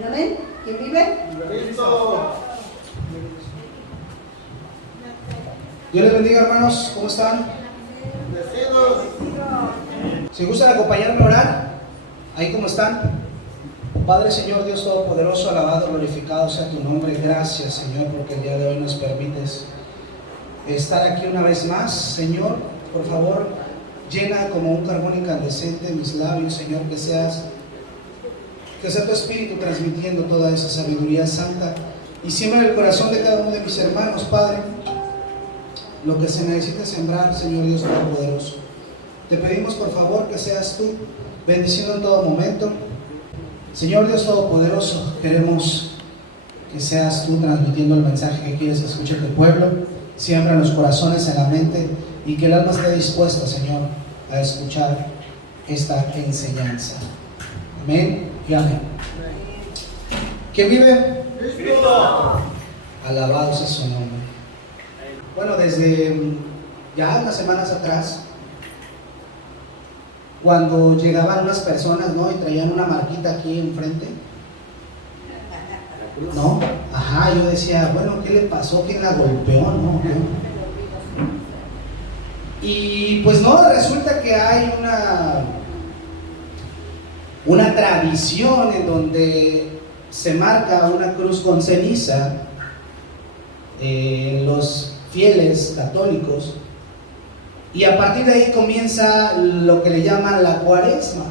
Amén, amén. ¿Quién vive? Cristo. Dios les bendiga, hermanos. ¿Cómo están? Bendecidos. Si gustan acompañarme a orar, ahí como están. Padre, Señor, Dios Todopoderoso, alabado, glorificado sea tu nombre. Gracias, Señor, porque el día de hoy nos permites estar aquí una vez más. Señor, por favor, llena como un carbón incandescente mis labios, Señor, que sea tu Espíritu transmitiendo toda esa sabiduría santa y siembra en el corazón de cada uno de mis hermanos, Padre, lo que se necesita sembrar, Señor Dios Todopoderoso. Te pedimos, por favor, que seas tú bendiciendo en todo momento. Señor Dios Todopoderoso, queremos que seas tú transmitiendo el mensaje que quieres que escuche tu pueblo. Siembra en los corazones, en la mente, y que el alma esté dispuesta, Señor, a escuchar esta enseñanza. Amén y amén. ¿Quién vive? Cristo. Alabado sea su nombre. Bueno, desde ya unas semanas atrás, cuando llegaban unas personas, ¿no? Y traían una marquita aquí enfrente, ¿no? Ajá, yo decía, bueno, ¿qué le pasó? ¿Quién la golpeó? ¿No? Y pues no, resulta que hay una tradición en donde se marca una cruz con ceniza en los fieles católicos, y a partir de ahí comienza lo que le llaman la cuaresma.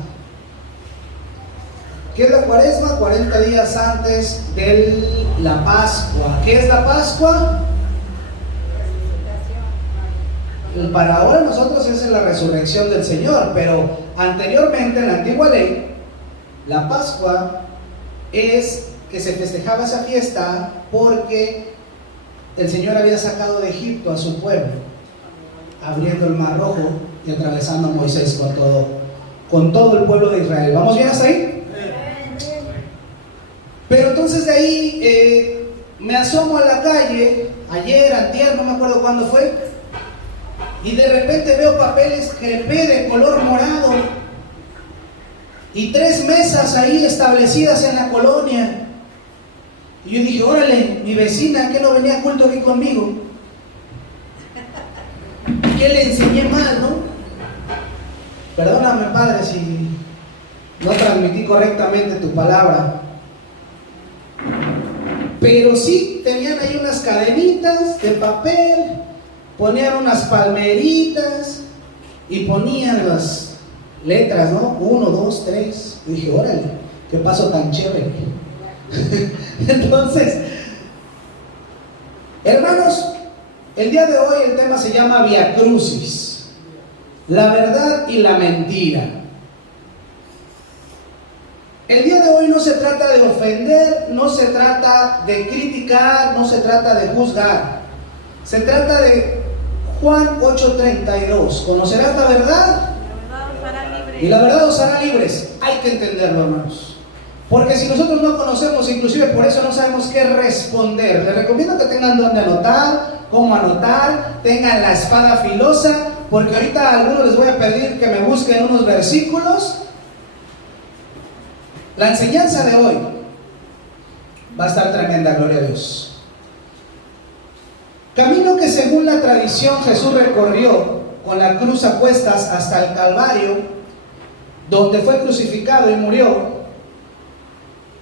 ¿Qué es la cuaresma? 40 días antes de la Pascua. ¿Qué es la Pascua? Para ahora nosotros es la resurrección del Señor, pero anteriormente en la antigua ley, la Pascua es que se festejaba esa fiesta porque el Señor había sacado de Egipto a su pueblo, abriendo el Mar Rojo y atravesando a Moisés con todo el pueblo de Israel. ¿Vamos bien hasta ahí? Pero entonces de ahí me asomo a la calle, ayer, antier, no me acuerdo cuándo fue, y de repente veo papeles crepé de color morado y 3 mesas ahí establecidas en la colonia. Y yo dije, órale, mi vecina, ¿qué no venía a culto aquí conmigo? ¿Qué le enseñé mal, no? Perdóname, Padre, si no transmití correctamente tu palabra. Pero sí, tenían ahí unas cadenitas de papel, ponían unas palmeritas y ponían las letras, ¿no? 1, 2, 3. Y dije, órale, qué paso tan chévere. Entonces, hermanos, el día de hoy el tema se llama Vía Crucis, la verdad y la mentira. El día de hoy no se trata de ofender, no se trata de criticar, no se trata de juzgar. Se trata de Juan 8:32. Conocerás la verdad y la verdad os hará libres. Hay que entenderlo, hermanos. Porque si nosotros no conocemos, inclusive por eso no sabemos qué responder. Les recomiendo que tengan donde anotar, cómo anotar, tengan la espada filosa, porque ahorita a algunos les voy a pedir que me busquen unos versículos. La enseñanza de hoy va a estar tremenda, gloria a Dios. Camino que según la tradición Jesús recorrió con la cruz a cuestas hasta el Calvario, donde fue crucificado y murió.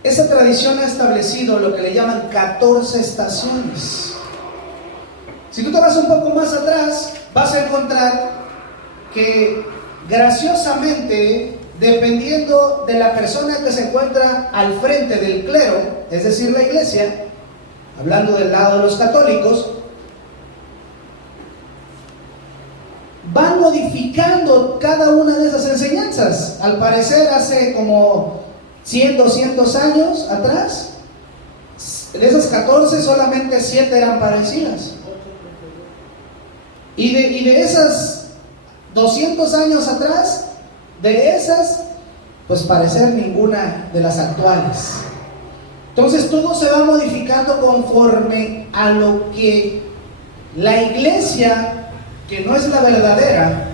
Esa tradición ha establecido lo que le llaman 14 estaciones. Si tú te vas un poco más atrás, vas a encontrar que graciosamente, dependiendo de la persona que se encuentra al frente del clero, es decir, la iglesia, hablando del lado de los católicos, van modificando cada una de esas enseñanzas. Al parecer hace como 100, 200 años atrás, de esas 14 solamente 7 eran parecidas. Y de esas 200 años atrás, de esas, pues parecer ninguna de las actuales. Entonces todo se va modificando conforme a lo que la iglesia, que no es la verdadera,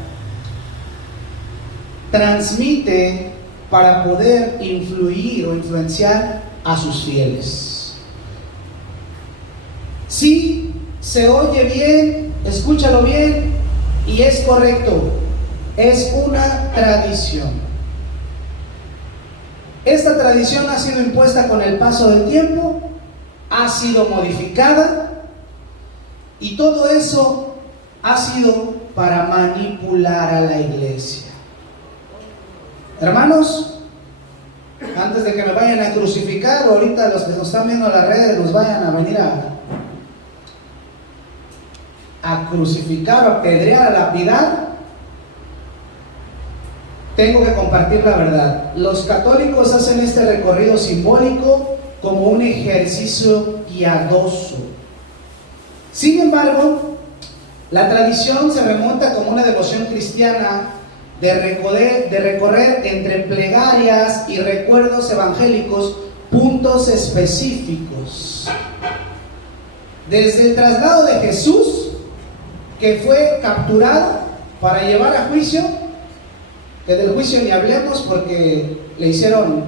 transmite para poder influir o influenciar a sus fieles. Sí, se oye bien, escúchalo bien y es correcto. Es una tradición. Esta tradición ha sido impuesta con el paso del tiempo, ha sido modificada y todo eso ha sido para manipular a la iglesia. Hermanos, antes de que me vayan a crucificar, o ahorita los que nos están viendo en las redes nos vayan a venir a crucificar o a apedrear, a lapidar, tengo que compartir la verdad. Los católicos hacen este recorrido simbólico como un ejercicio piadoso. Sin embargo, la tradición se remonta como una devoción cristiana de recorrer entre plegarias y recuerdos evangélicos puntos específicos. Desde el traslado de Jesús, que fue capturado para llevar a juicio, que del juicio ni hablemos porque le hicieron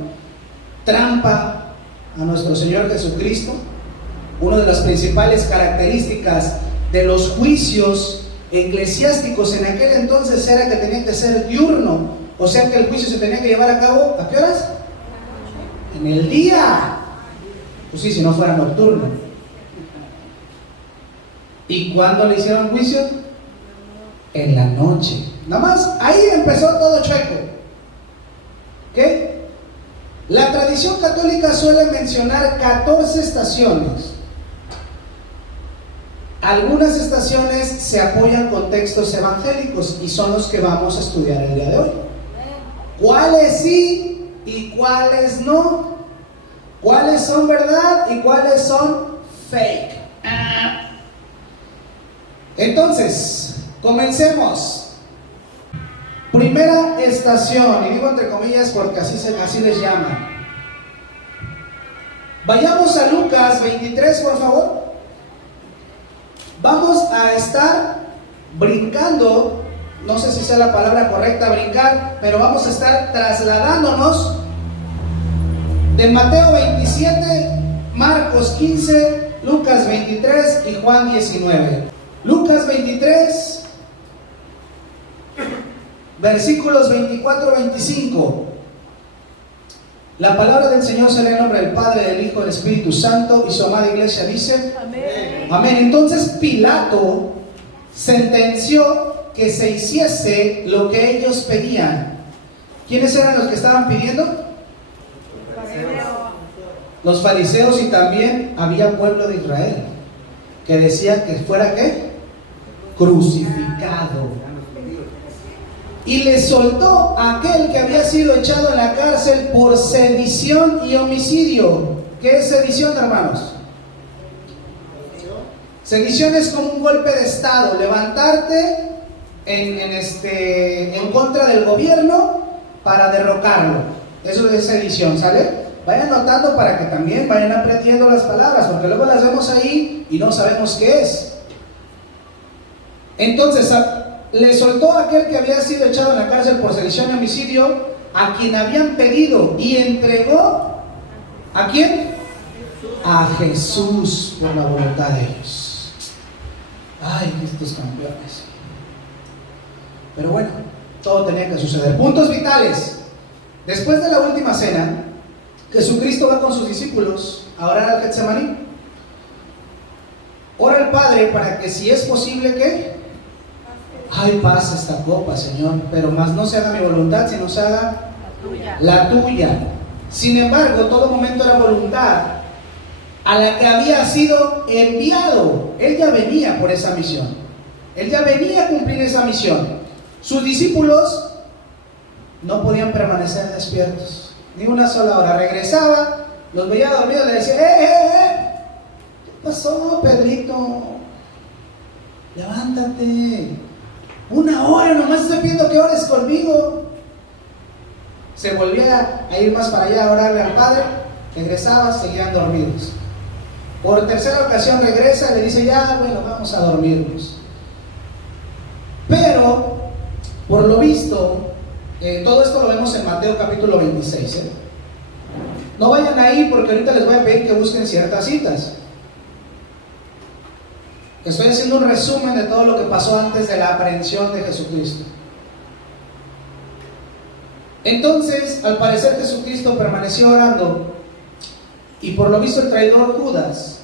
trampa a nuestro Señor Jesucristo. Una de las principales características de los juicios eclesiásticos en aquel entonces era que tenían que ser diurno, o sea que el juicio se tenía que llevar a cabo, ¿a qué horas? En el día. Pues sí, si no fuera nocturno. ¿Y cuándo le hicieron juicio? En la noche. Nada más, ahí empezó todo chueco. ¿Qué? La tradición católica suele mencionar 14 estaciones. Algunas estaciones se apoyan con textos evangélicos y son los que vamos a estudiar el día de hoy. ¿Cuáles sí y cuáles no? ¿Cuáles son verdad y cuáles son fake? Entonces, comencemos. Primera estación, y digo entre comillas porque así les llaman. Vayamos a Lucas 23, por favor. Vamos a estar brincando, no sé si sea la palabra correcta, brincar, pero vamos a estar trasladándonos de Mateo 27, Marcos 15, Lucas 23 y Juan 19. Lucas 23, versículos 24-25. La palabra del Señor se lee en nombre del Padre, del Hijo, del Espíritu Santo, y su amada iglesia dice: amén. Amén. Entonces Pilato sentenció que se hiciese lo que ellos pedían. ¿Quiénes eran los que estaban pidiendo? Los fariseos, y también había pueblo de Israel que decía que fuera ¿qué? Crucificado. Y le soltó a aquel que había sido echado en la cárcel por sedición y homicidio. ¿Qué es sedición, hermanos? Sedición es como un golpe de estado, levantarte en contra del gobierno para derrocarlo. Eso es sedición, ¿sale? Vayan notando para que también vayan aprendiendo las palabras, porque luego las vemos ahí y no sabemos qué es. Entonces, le soltó a aquel que había sido echado en la cárcel por sedición y homicidio, a quien habían pedido, y entregó ¿a quién? A Jesús por la voluntad de ellos. Ay, estos campeones. Pero bueno, todo tenía que suceder. Puntos vitales. Después de la última cena, Jesucristo va con sus discípulos a orar al Getsemaní. Ora al Padre para que, si es posible, ¿qué? Ay, pasa esta copa, Señor, pero más no se haga mi voluntad, sino se haga la tuya. Sin embargo, todo momento era voluntad a la que había sido enviado. Él ya venía por esa misión. Él ya venía a cumplir esa misión. Sus discípulos no podían permanecer despiertos ni una sola hora. Regresaba, los veía dormidos, le decía: ¿qué pasó, Pedrito? Levántate. Una hora nomás estoy pidiendo que ores conmigo. Se volvía a ir más para allá a orarle al Padre. Regresaba, seguían dormidos. Por tercera ocasión regresa y le dice: ya, bueno, vamos a dormirnos. Pero, por lo visto, todo esto lo vemos en Mateo capítulo 26. No vayan ahí porque ahorita les voy a pedir que busquen ciertas citas. Estoy haciendo un resumen de todo lo que pasó antes de la aprehensión de Jesucristo. Entonces, al parecer Jesucristo permaneció orando y por lo visto el traidor Judas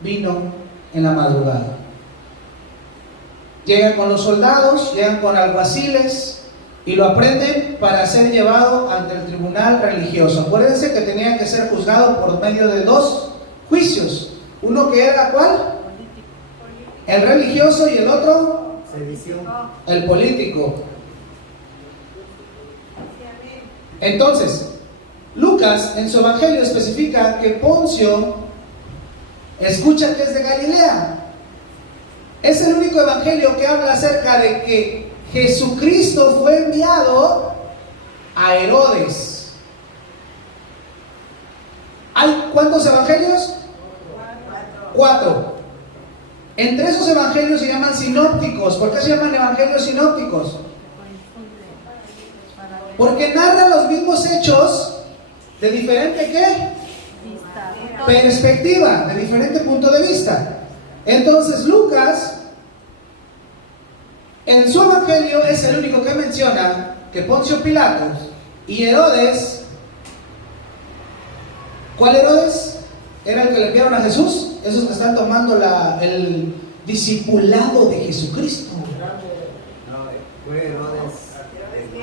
vino en la madrugada. Llegan con los soldados, llegan con alguaciles y lo aprenden para ser llevado ante el tribunal religioso. Acuérdense que tenía que ser juzgado por medio de dos juicios. Uno que era ¿cuál? El religioso y el otro el político. Entonces, Lucas en su evangelio especifica que Poncio escucha que es de Galilea. Es el único evangelio que habla acerca de que Jesucristo fue enviado a Herodes. ¿Hay cuántos evangelios? 4. Entre esos evangelios se llaman sinópticos. ¿Por qué se llaman evangelios sinópticos? Porque narran los mismos hechos de diferente ¿qué? Perspectiva, de diferente punto de vista. Entonces Lucas en su evangelio es el único que menciona que Poncio Pilatos y Herodes. ¿Cuál Herodes? Era el que le enviaron a Jesús. Esos que están tomando el discipulado de Jesucristo. No, fue Herodes,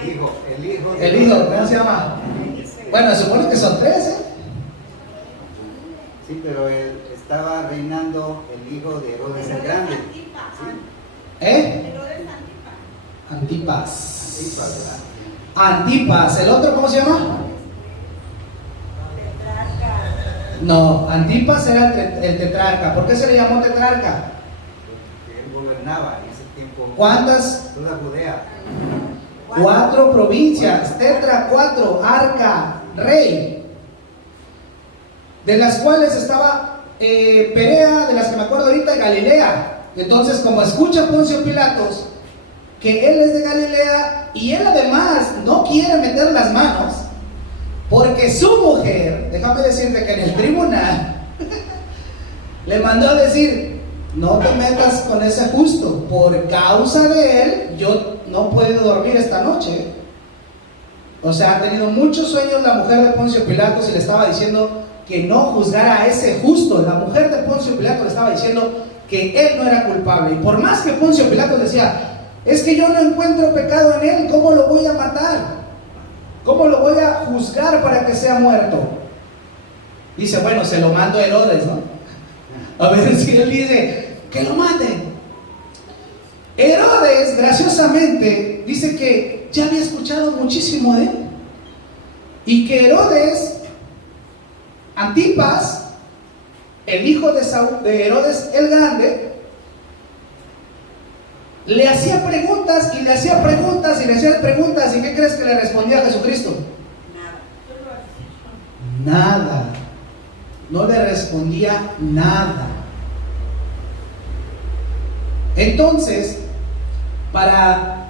el El hijo, ¿cómo se llama? Bueno, se supone que son 3, ¿eh? Sí, pero él estaba reinando el hijo de Herodes el Grande. ¿Sí? ¿Eh? Antipas. Antipas. ¿El otro cómo se llama? No, Antipas era el tetrarca. ¿Por qué se le llamó tetrarca? Porque él gobernaba en ese tiempo. ¿Cuántas? Toda Judea. 4 provincias. Tetra, 4, arca, rey. De las cuales estaba Perea, de las que me acuerdo ahorita, Galilea. Entonces, como escucha Poncio Pilatos que él es de Galilea y él además no quiere meter las manos, porque su mujer, déjame decirte que en el tribunal le mandó a decir: no te metas con ese justo, por causa de él yo no puedo dormir esta noche. O sea, ha tenido muchos sueños la mujer de Poncio Pilatos y le estaba diciendo que no juzgara a ese justo. La mujer de Poncio Pilatos le estaba diciendo que él no era culpable. Y por más que Poncio Pilatos decía: es que yo no encuentro pecado en él, ¿cómo lo voy a matar? ¿Cómo lo voy a juzgar para que sea muerto? Dice: bueno, se lo mando a Herodes, ¿no? A ver si él dice que lo maten. Herodes, graciosamente, dice que ya había escuchado muchísimo de él. Y que Herodes, Antipas, el hijo de Herodes el Grande, le hacía preguntas y le hacía preguntas y le hacía preguntas. ¿Y qué crees que le respondía a Jesucristo? Nada. No le respondía nada. Entonces, para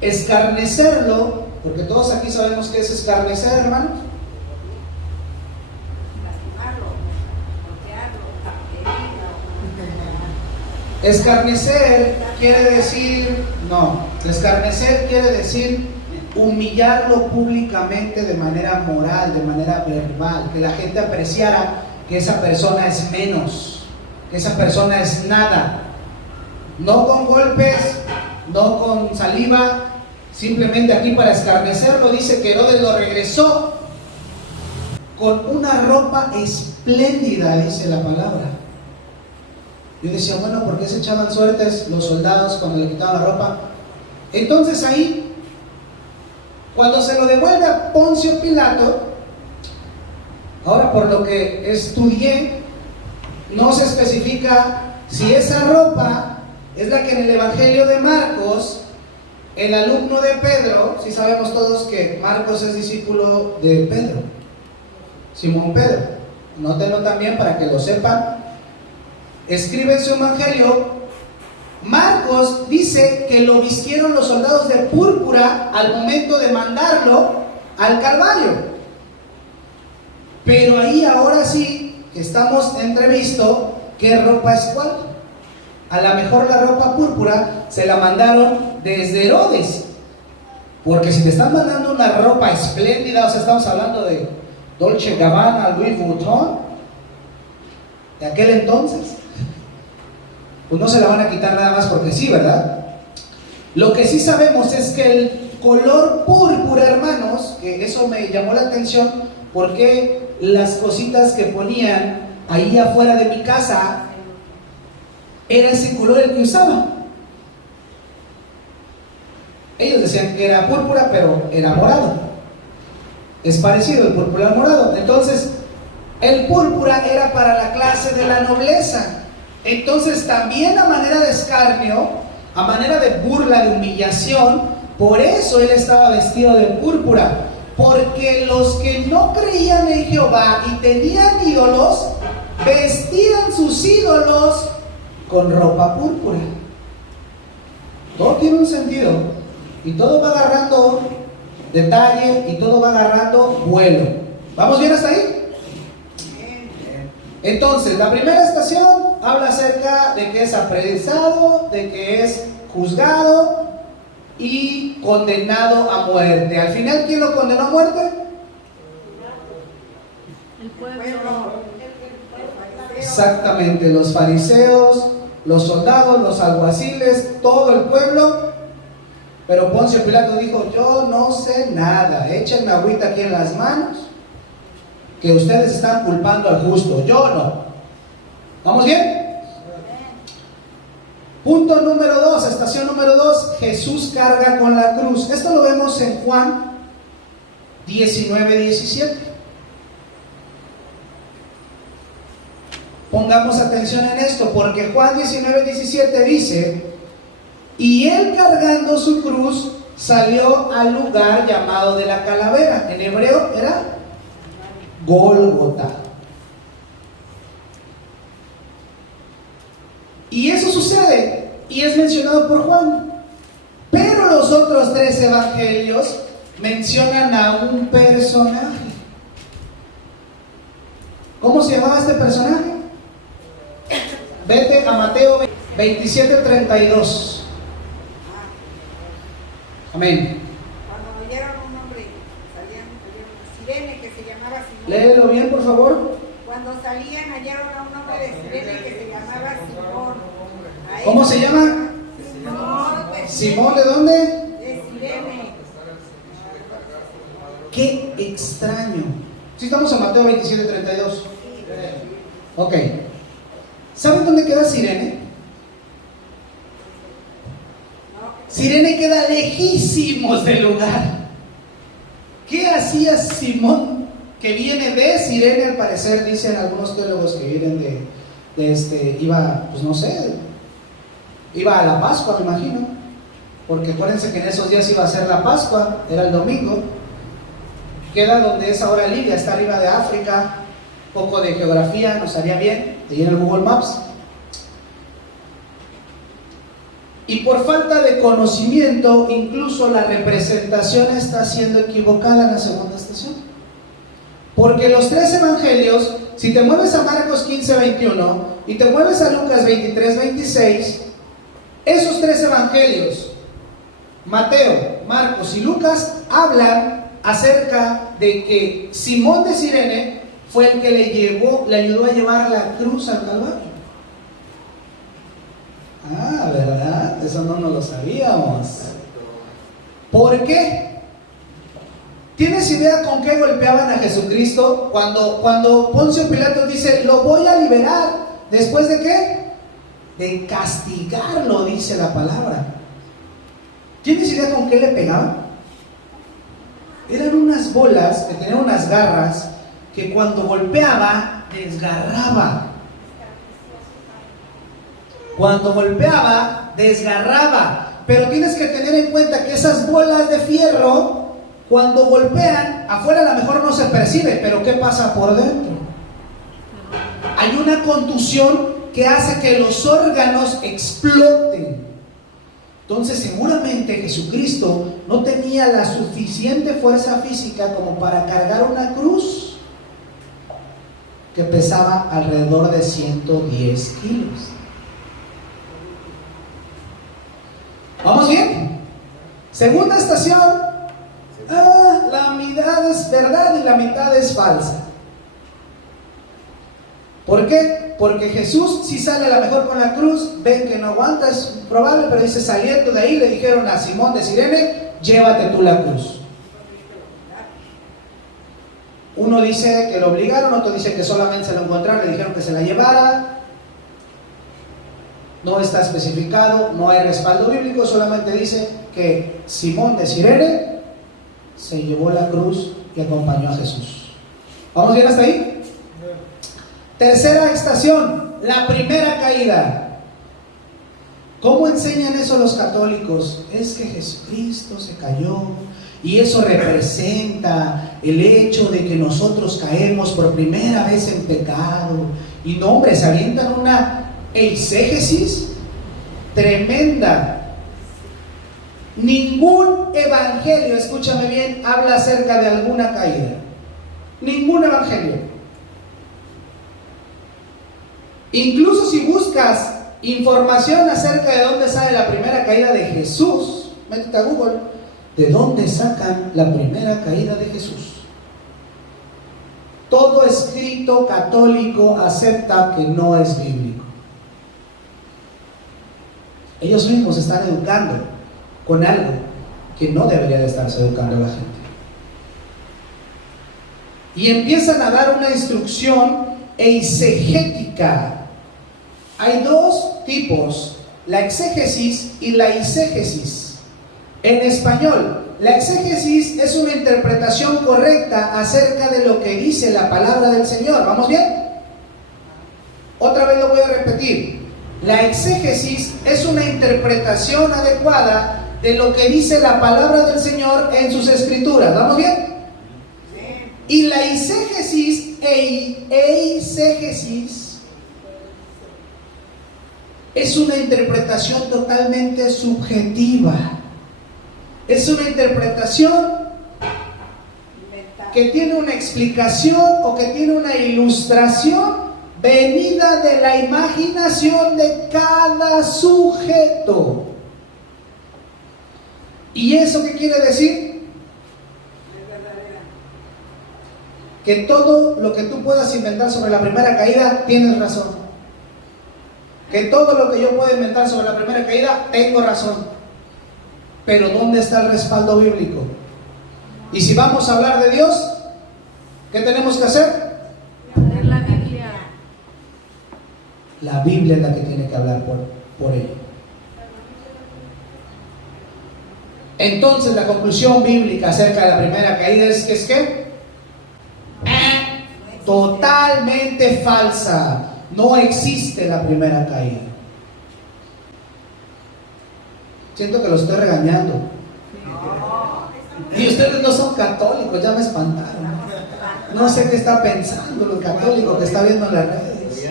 escarnecerlo, porque todos aquí sabemos qué es escarnecer, hermanos. Escarnecer quiere decir, escarnecer quiere decir humillarlo públicamente de manera moral, de manera verbal, que la gente apreciara que esa persona es menos, que esa persona es nada, no con golpes, no con saliva, simplemente aquí para escarnecerlo. Dice que Herodes lo regresó con una ropa espléndida, dice la palabra. Yo decía: bueno, ¿por qué se echaban suertes los soldados cuando le quitaban la ropa? Entonces ahí, cuando se lo devuelve a Poncio Pilato, ahora por lo que estudié, no se especifica si esa ropa es la que en el Evangelio de Marcos, el alumno de Pedro, si sabemos todos que Marcos es discípulo de Pedro, Simón Pedro, nótenlo también para que lo sepan. Escribe en su evangelio, Marcos dice que lo vistieron los soldados de púrpura al momento de mandarlo al Calvario. Pero ahí ahora sí que estamos entrevisto, ¿qué ropa es cuál? A lo mejor la ropa púrpura se la mandaron desde Herodes. Porque si te están mandando una ropa espléndida, o sea, estamos hablando de Dolce Gabbana, Louis Vuitton, de aquel entonces, pues no se la van a quitar nada más porque sí, ¿verdad? Lo que sí sabemos es que el color púrpura, hermanos, que eso me llamó la atención, porque las cositas que ponían ahí afuera de mi casa, era ese color el que usaba. Ellos decían que era púrpura, pero era morado. Es parecido el púrpura al morado. Entonces, el púrpura era para la clase de la nobleza. Entonces, también a manera de escarnio, a manera de burla, de humillación, por eso él estaba vestido de púrpura. Porque los que no creían en Jehová y tenían ídolos, vestían sus ídolos con ropa púrpura. Todo tiene un sentido. Y todo va agarrando detalle y todo va agarrando vuelo. ¿Vamos bien hasta ahí? Entonces, la primera estación habla acerca de que es apresado, de que es juzgado y condenado a muerte. Al final, ¿quién lo condenó a muerte? El pueblo. Exactamente, los fariseos, los soldados, los alguaciles, todo el pueblo. Pero Poncio Pilato dijo: yo no sé nada, échenme agüita aquí en las manos, que ustedes están culpando al justo, yo no. ¿Vamos bien? Punto número 2, estación número 2, Jesús carga con la cruz. Esto lo vemos en Juan 19:17. Pongamos atención en esto, porque Juan 19:17 dice: y él cargando su cruz salió al lugar llamado de la calavera. En hebreo era Gólgota. Y eso sucede y es mencionado por Juan. Pero los otros 3 evangelios mencionan a un personaje. ¿Cómo se llamaba este personaje? Vete a Mateo 27:32. Amén. Cuando oyeron un hombre, salían Cirene, que se llamaba Simón. Léelo bien, por favor. Cuando salían, hallaron a un hombre de Cirene que se llamaba Simón. ¿Cómo se llama? Simón. ¿Simón de dónde? De Cirene. Qué extraño. Si estamos en Mateo 27:32. Ok. ¿Saben dónde queda Cirene? Cirene queda lejísimos del lugar. ¿Qué hacía Simón, que viene de Cirene? Al parecer dicen algunos teólogos que vienen iba, pues no sé, iba a la Pascua, me imagino, porque acuérdense que en esos días iba a ser la Pascua, era el domingo. Queda donde es ahora Libia, está arriba de África. Poco de geografía nos haría bien, ahí en el Google Maps. Y por falta de conocimiento, incluso la representación está siendo equivocada en la segunda estación. Porque los 3 evangelios, si te mueves a Marcos 15:21 y te mueves a Lucas 23:26, esos 3 evangelios, Mateo, Marcos y Lucas, hablan acerca de que Simón de Cirene fue el que le ayudó a llevar la cruz al Calvario. Ah, ¿verdad? Eso no nos lo sabíamos. ¿Por qué? ¿Tienes idea con qué golpeaban a Jesucristo? Cuando Poncio Pilato dice: lo voy a liberar. ¿Después de qué? De castigarlo, dice la palabra. ¿Tienes idea con qué le pegaban? Eran unas bolas que tenían unas garras que cuando golpeaba, desgarraba. Cuando golpeaba, desgarraba. Pero tienes que tener en cuenta que esas bolas de fierro, cuando golpean, afuera a lo mejor no se percibe, pero ¿qué pasa por dentro? Hay una contusión que hace que los órganos exploten. Entonces seguramente Jesucristo no tenía la suficiente fuerza física como para cargar una cruz. que pesaba alrededor de 110 kilos. ¿Vamos bien? Segunda estación, la mitad es verdad y la mitad es falsa. ¿Por qué? Porque Jesús sí sale a la mejor con la cruz, ven que no aguanta, es probable, pero dice, saliendo de ahí le dijeron a Simón de Cirene, llévate tú la cruz. Uno dice que lo obligaron, otro dice que solamente se lo encontraron, le dijeron que se la llevara. No está especificado, no hay respaldo bíblico, solamente dice que Simón de Cirene se llevó la cruz y acompañó a Jesús. ¿Vamos bien hasta ahí? Tercera estación, la primera caída. ¿Cómo enseñan eso los católicos? Es que Jesucristo se cayó y eso representa el hecho de que nosotros caemos por primera vez en pecado. Y no, hombre, se avientan una eisegesis tremenda. Ningún evangelio, escúchame bien, habla acerca de alguna caída. Ningún evangelio. Incluso si buscas información acerca de dónde sale la primera caída de Jesús, métete a Google, ¿de dónde sacan la primera caída de Jesús? Todo escrito católico acepta que no es bíblico. Ellos mismos están educando con algo que no debería de estarse educando a la gente. Y empiezan a dar una instrucción eisegética. Hay dos tipos, la exégesis y la eisegesis. En español, la exégesis es una interpretación correcta acerca de lo que dice la palabra del Señor. ¿Vamos bien? Otra vez lo voy a repetir. La exégesis es una interpretación adecuada de lo que dice la palabra del Señor en sus escrituras. ¿Vamos bien? Y la eisegesis es una interpretación totalmente subjetiva. Es una interpretación que tiene una explicación o que tiene una ilustración venida de la imaginación de cada sujeto. ¿Y eso qué quiere decir? Que todo lo que tú puedas inventar sobre la primera caída, tienes razón. Que todo lo que yo pueda inventar sobre la primera caída, tengo razón. Pero ¿dónde está el respaldo bíblico? Y si vamos a hablar de Dios, ¿qué tenemos que hacer? Leer la Biblia. La Biblia es la que tiene que hablar por ello. Entonces la conclusión bíblica acerca de la primera caída es que totalmente falsa. No existe la primera caída. Siento que lo estoy regañando. Y ustedes no son católicos, ya me espantaron. No sé qué está pensando el católico que está viendo en las redes.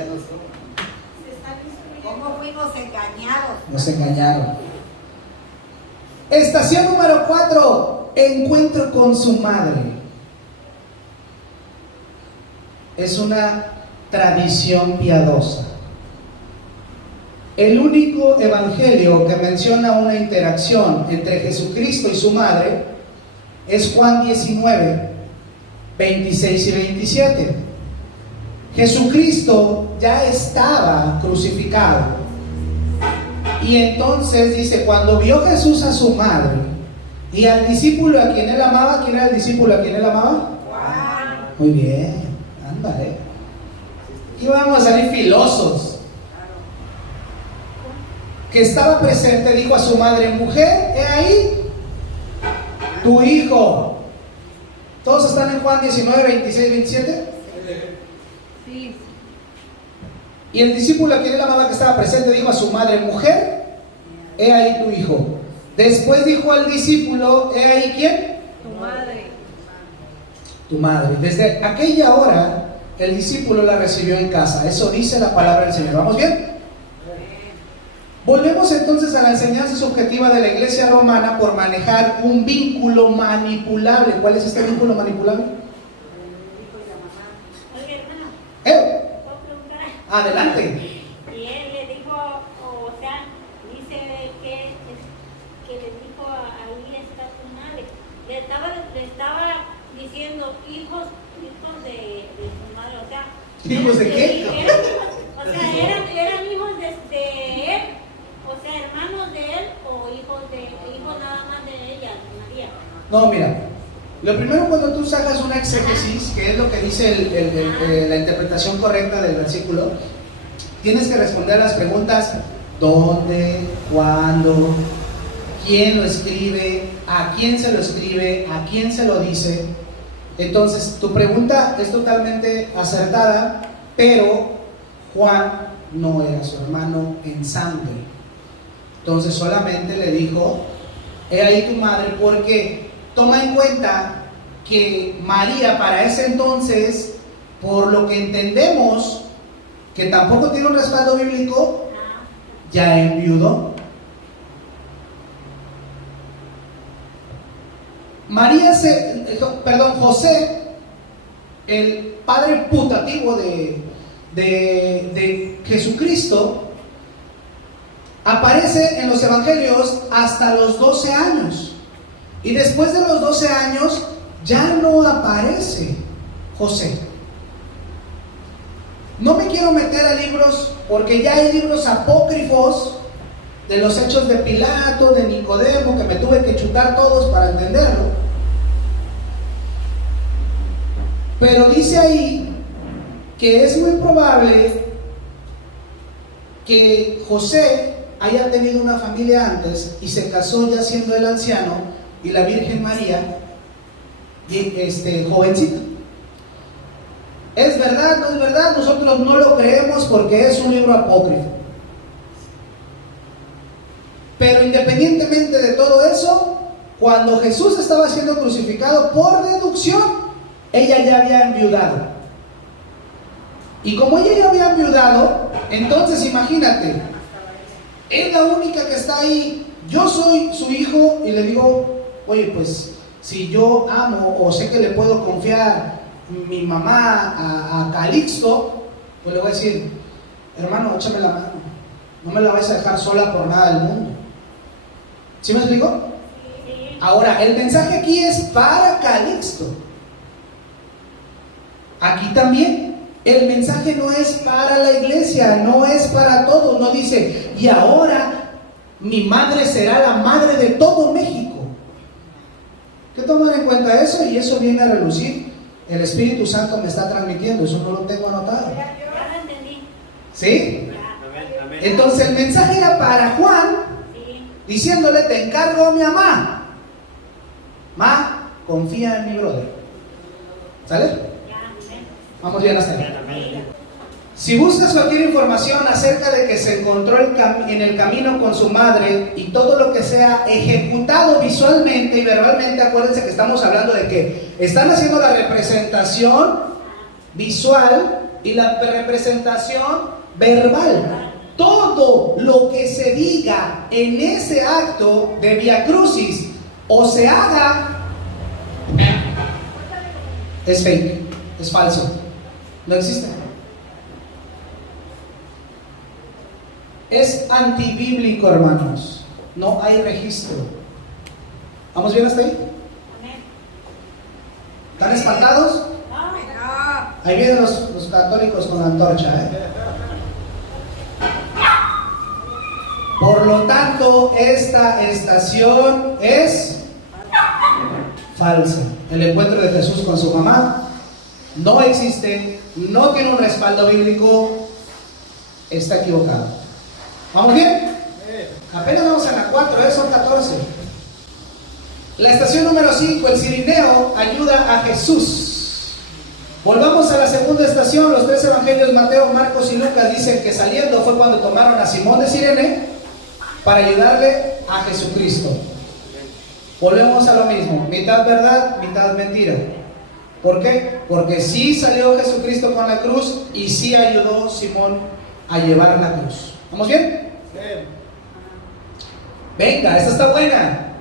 ¿Cómo fuimos engañados? Nos engañaron. Estación número 4, encuentro con su madre. Es una tradición piadosa. El único evangelio que menciona una interacción entre Jesucristo y su madre es Juan 19, 26 y 27. Jesucristo ya estaba crucificado. Y entonces dice, cuando vio Jesús a su madre y al discípulo a quien él amaba, ¿quién era el discípulo a quien él amaba? Juan. Muy bien, ándale. Aquí vamos a salir filosos. Que estaba presente, dijo a su madre, mujer, he ahí tu hijo. ¿Todos están en Juan 19, 26, 27? Sí. Y el discípulo a quien él amaba que estaba presente dijo a su madre, mujer, he ahí tu hijo. Después dijo al discípulo, he ahí ¿quién? Tu madre. Tu madre. Desde aquella hora el discípulo la recibió en casa. Eso dice la palabra del Señor. ¿Vamos bien? Volvemos entonces a la enseñanza subjetiva de la iglesia romana por manejar un vínculo manipulable. ¿Cuál es este vínculo manipulable? Adelante. Y él le dijo, o sea, dice que le dijo, ahí está tu madre. Le estaba diciendo hijos de su madre, o sea. ¿Hijos de qué? Eran hijos de él, o sea, hermanos de él o hijos nada más de ella, de María. No, mira, lo primero cuando tú sacas una exégesis, que es lo que dice la interpretación correcta del versículo, tienes que responder las preguntas: ¿dónde? ¿Cuándo? ¿Quién lo escribe? ¿A quién se lo escribe? ¿A quién se lo dice? Entonces, tu pregunta es totalmente acertada, pero Juan no era su hermano en sangre. Entonces, solamente le dijo: he ahí tu madre, porque toma en cuenta que María para ese entonces, por lo que entendemos, que tampoco tiene un respaldo bíblico, ya enviudó. José, el padre putativo de Jesucristo, aparece en los evangelios hasta los 12 años. Y después de los 12 años ya no aparece José. No me quiero meter a libros, porque ya hay libros apócrifos de los hechos de Pilato, de Nicodemo, que me tuve que chutar todos para entenderlo. Pero dice ahí que es muy probable que José haya tenido una familia antes y se casó ya siendo el anciano y la Virgen María jovencita. ¿Es verdad? ¿No es verdad? Nosotros no lo creemos porque es un libro apócrifo. Pero independientemente de todo eso, cuando Jesús estaba siendo crucificado, por deducción, ella ya había enviudado. Y como ella ya había enviudado, entonces imagínate, es la única que está ahí. Yo soy su hijo y le digo: oye, pues si yo amo o sé que le puedo confiar mi mamá a Calixto, pues le voy a decir: hermano, échame la mano, no me la vais a dejar sola por nada del mundo. ¿Sí me explico? Sí. Ahora, el mensaje aquí es para Calixto. Aquí también el mensaje no es para la iglesia, no es para todos. No dice: y ahora mi madre será la madre de todo México. ¿Qué tomar en cuenta eso? Y eso viene a relucir. El Espíritu Santo me está transmitiendo, eso no lo tengo anotado. Ya lo entendí. ¿Sí? Ya. Entonces el mensaje era para Juan, Sí. diciéndole: te encargo a mi mamá. Ma, confía en mi brother. ¿Sale? Ya, amén. Vamos bien hasta ahí. Si buscas cualquier información acerca de que se encontró en el camino con su madre y todo lo que sea ejecutado visualmente y verbalmente, acuérdense que estamos hablando de que están haciendo la representación visual y la representación verbal. Todo lo que se diga en ese acto de Vía Crucis o se haga es fake, es falso, no existe. Es antibíblico, hermanos. No hay registro. ¿Vamos bien hasta ahí? Amén. ¿Están espantados? No. Ahí vienen los católicos con la antorcha, ¿eh? Por lo tanto, esta estación es falsa. El encuentro de Jesús con su mamá no existe, no tiene un respaldo bíblico, está equivocado. ¿Vamos bien? Apenas vamos en la 4, son 14. La estación número 5, el cirineo ayuda a Jesús. Volvamos a la segunda estación. Los tres evangelios, Mateo, Marcos y Lucas, dicen que saliendo fue cuando tomaron a Simón de Cirene para ayudarle a Jesucristo. Volvemos a lo mismo, mitad verdad, mitad mentira. ¿Por qué? Porque sí salió Jesucristo con la cruz y sí ayudó Simón a llevar la cruz. ¿Vamos bien? Venga, esta está buena.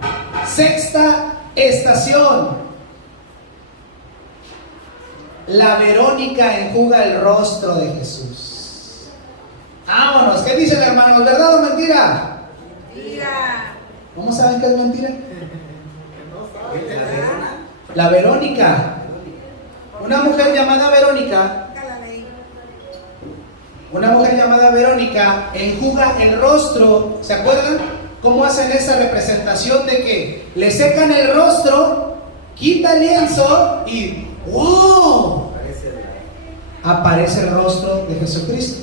Sexta estación. La Verónica enjuga el rostro de Jesús. ¿Qué dicen, hermanos? ¿Verdad o mentira? Mentira. ¿Cómo saben que es mentira? ¿Verdad? La Verónica. Una mujer llamada Verónica. Nunca la leí. Una mujer llamada Verónica enjuga el rostro. ¿Se acuerdan cómo hacen esa representación de que le secan el rostro, quita el lienzo y ¡wow! Aparece el rostro de Jesucristo.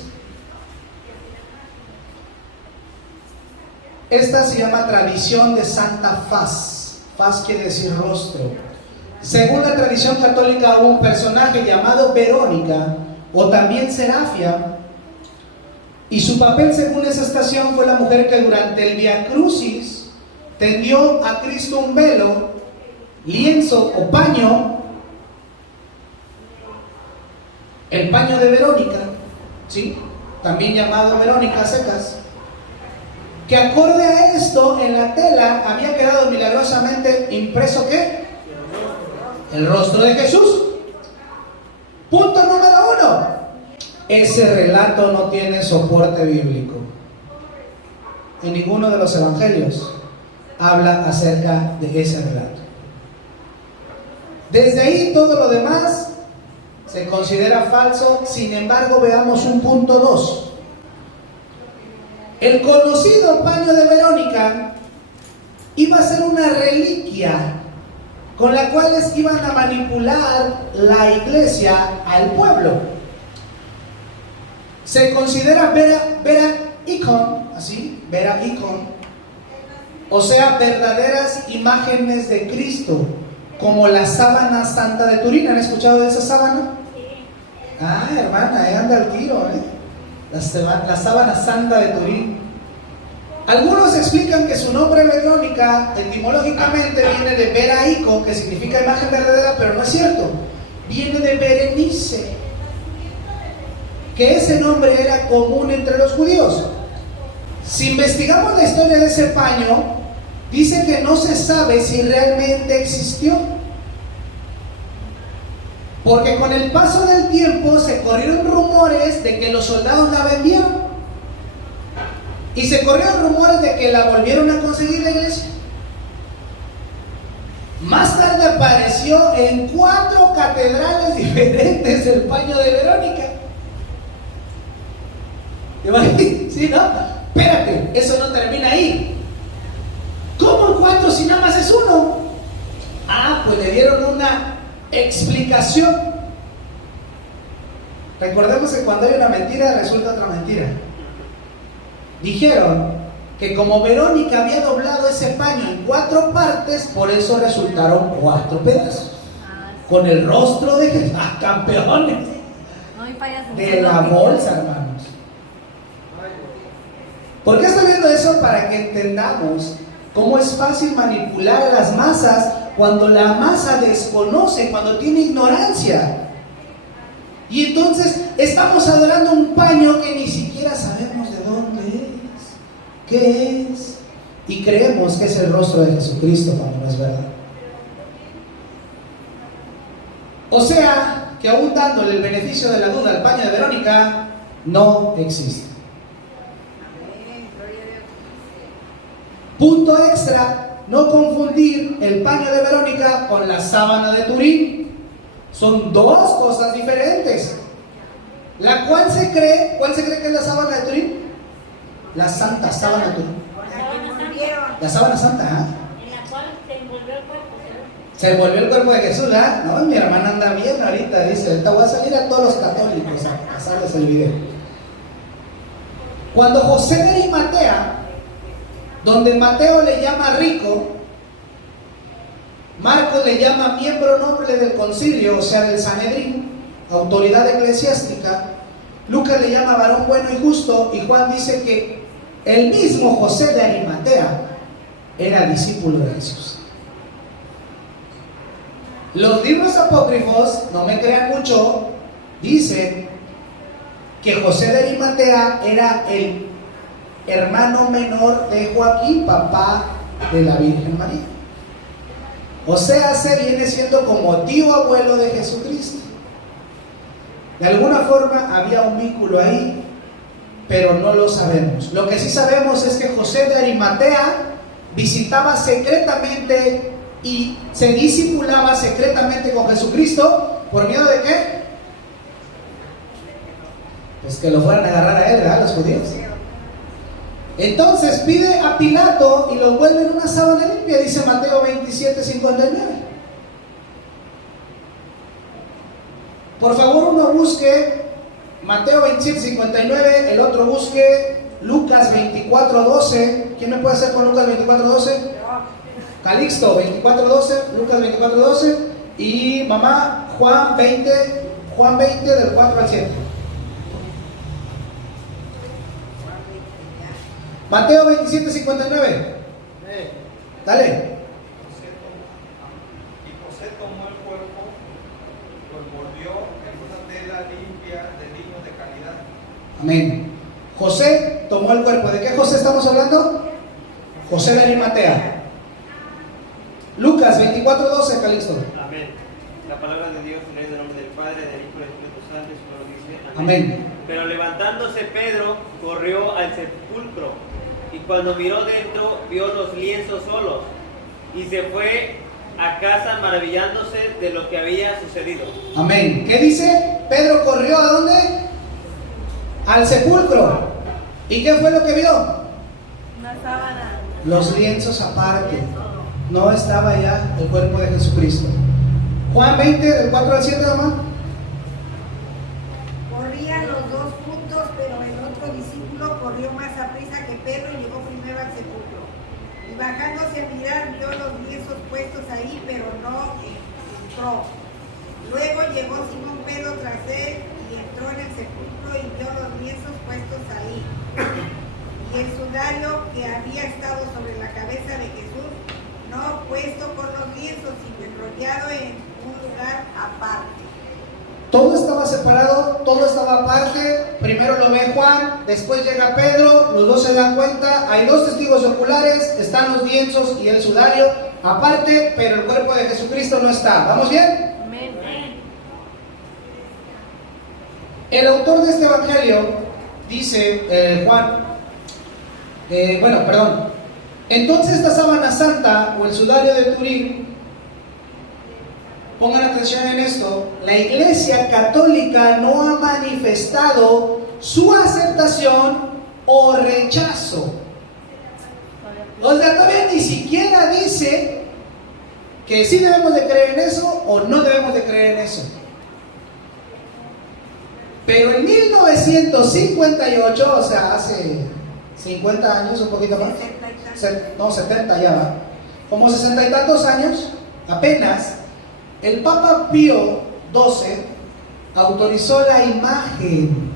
Esta se llama tradición de Santa Faz. Faz quiere decir rostro. Según la tradición católica, hubo un personaje llamado Verónica, o también Serafia, y su papel según esa estación fue la mujer que durante el Via Crucis tendió a Cristo un velo, lienzo o paño, el paño de Verónica, ¿sí? También llamado Verónica secas, que acorde a esto en la tela había quedado milagrosamente impreso ¿qué? El rostro de Jesús. Punto número 1. Ese relato no tiene soporte bíblico. En ninguno de los evangelios habla acerca de ese relato. Desde ahí todo lo demás se considera falso. Sin embargo, veamos un punto 2. El conocido paño de Verónica iba a ser una reliquia con la cual iban a manipular la iglesia al pueblo. Se considera vera icon, así, vera icon, o sea, verdaderas imágenes de Cristo, como la sábana santa de Turín. ¿Han escuchado de esa sábana? Ah, hermana, ahí anda el tiro, la sábana santa de Turín. Algunos explican que su nombre Verónica etimológicamente viene de veraico, que significa imagen verdadera, pero no es cierto. Viene de Berenice, que ese nombre era común entre los judíos. Si investigamos la historia de ese paño, dice que no se sabe si realmente existió, porque con el paso del tiempo se corrieron rumores de que los soldados la vendieron. Y se corrieron rumores de que la volvieron a conseguir la iglesia. Más tarde apareció en 4 catedrales diferentes el paño de Verónica. ¿Te imaginas? ¿Sí, no? Espérate, eso no termina ahí. ¿Cómo en 4 si nada más es 1? Ah, pues le dieron una explicación. Recordemos que cuando hay una mentira resulta otra mentira. Dijeron que como Verónica había doblado ese paño en 4 partes, por eso resultaron 4 pedazos. Con el rostro de Jesús. ¡Ah, campeones! No hay fallas De la bolsa, hermanos. ¿Por qué estoy viendo eso? Para que entendamos cómo es fácil manipular a las masas cuando la masa desconoce, cuando tiene ignorancia. Y entonces estamos adorando un paño que ni siquiera sabemos de dónde es, qué es, y creemos que es el rostro de Jesucristo cuando no es verdad. O sea, que aún dándole el beneficio de la duda al paño de Verónica, no existe. Punto extra, no confundir el paño de Verónica con la sábana de Turín. Son 2 cosas diferentes. ¿Cuál se cree que es la sábana de Turín? La santa sábana de Turín. La sábana santa, en la cual se envolvió el cuerpo. Se envolvió el cuerpo de Jesús, ¿ah? No, mi hermana anda bien ahorita, dice, ahorita voy a salir a todos los católicos a pasarles el video. Cuando José de Arimatea, donde Mateo le llama rico, Marcos le llama miembro noble del concilio, o sea del Sanedrín, autoridad eclesiástica, Lucas le llama varón bueno y justo, y Juan dice que el mismo José de Arimatea era discípulo de Jesús. Los libros apócrifos, no me crean mucho, dicen que José de Arimatea era el hermano menor de Joaquín, papá de la Virgen María. O sea, se viene siendo como tío abuelo de Jesucristo. De alguna forma había un vínculo ahí, pero no lo sabemos. Lo que sí sabemos es que José de Arimatea visitaba secretamente y se discipulaba secretamente con Jesucristo. ¿Por miedo de qué? Pues que lo fueran a agarrar a él, ¿verdad? Los judíos. Entonces pide a Pilato y lo vuelve en una sábana limpia, dice Mateo 27:59. Por favor, uno busque Mateo 27:59, el otro busque Lucas 24:12. ¿Quién me puede hacer con Lucas 24:12? Calixto 24:12, Lucas 24:12 y mamá Juan 20 del 4 al 7. Mateo 27:59. Dale. Y José tomó el cuerpo, lo envolvió en una tela limpia de lino de calidad. Amén. José tomó el cuerpo. ¿De qué José estamos hablando? José de Arimatea. Lucas 24:12, Calixto. Amén. La palabra de Dios en el nombre del Padre, del Hijo y del Espíritu Santo, eso lo dice. Amén. Pero levantándose Pedro, corrió al sepulcro, y cuando miró dentro, vio los lienzos solos, y se fue a casa maravillándose de lo que había sucedido. Amén. ¿Qué dice? Pedro corrió ¿a dónde? Al sepulcro. ¿Y qué fue lo que vio? Una sábana. Los lienzos aparte. No estaba ya el cuerpo de Jesucristo. Juan 20, del 4 al 7, mamá. Corrían los dos juntos, pero el otro discípulo corrió más aprisa que Pedro y llegó primero al sepulcro. Y bajándose a mirar, vio los lienzos puestos ahí, pero no entró. Luego llegó Simón Pedro tras él y entró en el sepulcro y vio los lienzos puestos ahí. Y el sudario que había estado sobre la cabeza de Jesús, no puesto con los lienzos, sino enrollado en un lugar aparte. Todo estaba separado, todo estaba aparte. Primero lo ve Juan, después llega Pedro, los dos se dan cuenta, hay dos testigos oculares, están los lienzos y el sudario aparte, pero el cuerpo de Jesucristo no está. ¿Vamos bien? Amén. El autor de este evangelio dice, entonces esta sábana santa o el sudario de Turín, pongan atención en esto, la Iglesia Católica no ha manifestado su aceptación o rechazo. O sea, todavía ni siquiera dice que sí debemos de creer en eso o no debemos de creer en eso. Pero en 1958, o sea, hace 50 años, un poquito más, 70 ya va, como 60 y tantos años, apenas, el Papa Pío XII autorizó la imagen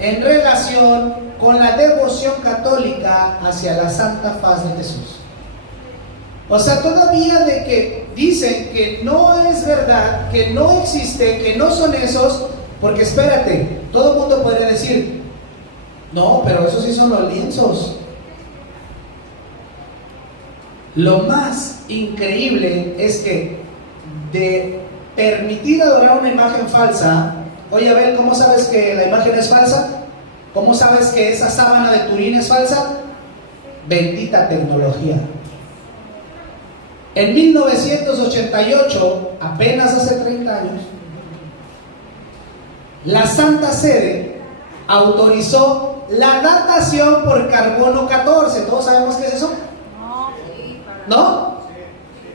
en relación con la devoción católica hacia la Santa Faz de Jesús. O sea, todavía de que dicen que no es verdad, que no existe, que no son esos, porque espérate, todo el mundo podría decir, no, pero esos sí son los lienzos. Lo más increíble es que de permitir adorar una imagen falsa, oye Abel, ¿cómo sabes que la imagen es falsa? ¿Cómo sabes que esa sábana de Turín es falsa? Bendita tecnología. En 1988, apenas hace 30 años, la Santa Sede autorizó la datación por carbono 14. ¿Todos sabemos qué es eso? ¿No?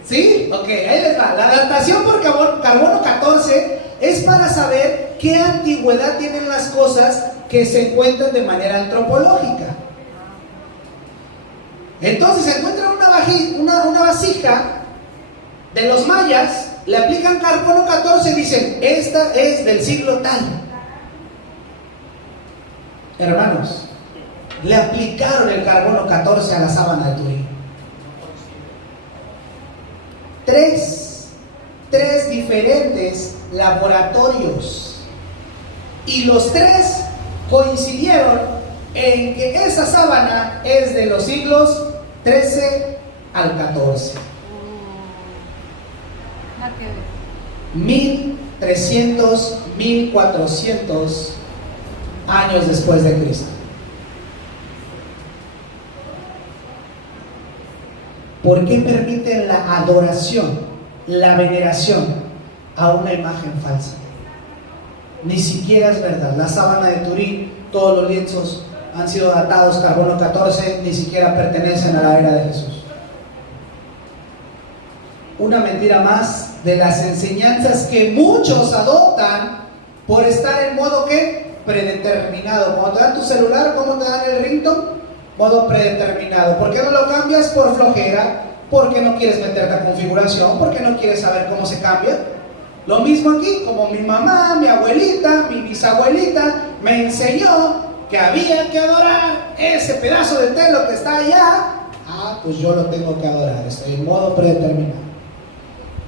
¿Sí? Ok, ahí les va. La datación por carbono 14 es para saber qué antigüedad tienen las cosas que se encuentran de manera antropológica. Entonces se encuentra una vasija de los mayas, le aplican carbono 14 y dicen, esta es del siglo tal. Hermanos, le aplicaron el carbono 14 a la sábana de Turín. Tres diferentes laboratorios, y los tres coincidieron en que esa sábana es de los siglos 13 al 14. 1000 1300, 1400 años después de Cristo. ¿Por qué permiten la adoración, la veneración a una imagen falsa? Ni siquiera es verdad. La sábana de Turín, todos los lienzos han sido datados carbono 14, ni siquiera pertenecen a la era de Jesús. Una mentira más de las enseñanzas que muchos adoptan por estar en modo ¿qué? Predeterminado. Cuando te dan tu celular, ¿cómo te dan el ringtone? Modo predeterminado. ¿Por qué no lo cambias? Por flojera. Porque no quieres meterte a configuración. Porque no quieres saber cómo se cambia. Lo mismo aquí, como mi mamá, mi abuelita, mi bisabuelita me enseñó que había que adorar ese pedazo de telo que está allá. Ah, pues yo lo tengo que adorar. Estoy en modo predeterminado.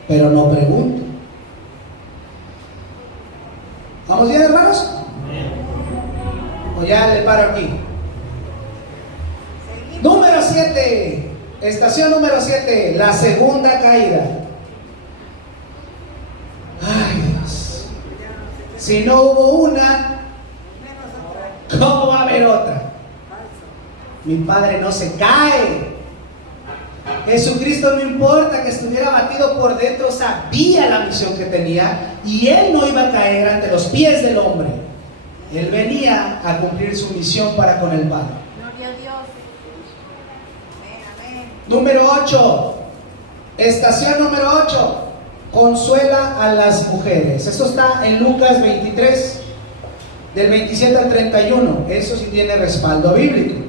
Pero no pregunto. ¿Vamos bien, hermanos? O ya le paro aquí. Número 7. Estación número 7. La segunda caída. Ay, Dios. Si no hubo una, ¿cómo va a haber otra? Mi Padre no se cae. Jesucristo, no importa que estuviera abatido por dentro, sabía la misión que tenía y Él no iba a caer ante los pies del hombre. Él venía a cumplir su misión para con el Padre. Gloria a Dios. Amén. Número 8. Estación número 8. Consuela a las mujeres. Esto está en Lucas 23, del 27 al 31. Eso sí tiene respaldo bíblico.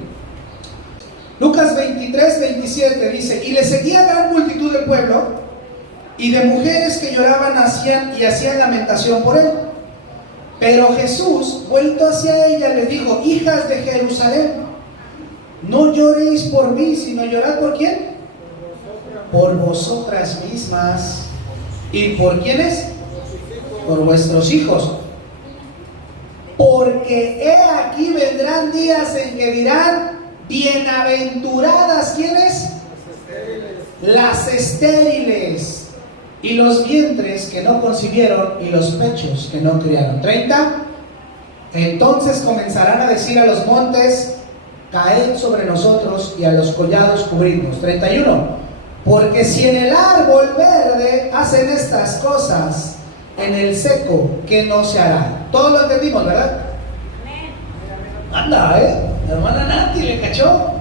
Lucas 23, 27 dice: y le seguía gran multitud del pueblo y de mujeres que lloraban y hacían lamentación por él. Pero Jesús, vuelto hacia ella, les dijo: hijas de Jerusalén, no lloréis por mí, sino llorad ¿por quién? Por vosotras mismas. ¿Y por quiénes? Por vuestros hijos. Porque he aquí vendrán días en que dirán: bienaventuradas, ¿quiénes? Las estériles, y los vientres que no concibieron, y los pechos que no criaron. 30. Entonces comenzarán a decir a los montes: caed sobre nosotros, y a los collados cubridnos. 31. Porque si en el árbol verde hacen estas cosas, en el seco, ¿qué no se hará? Todos lo entendimos, ¿verdad? Anda, hermana Nati, ¿le cachó?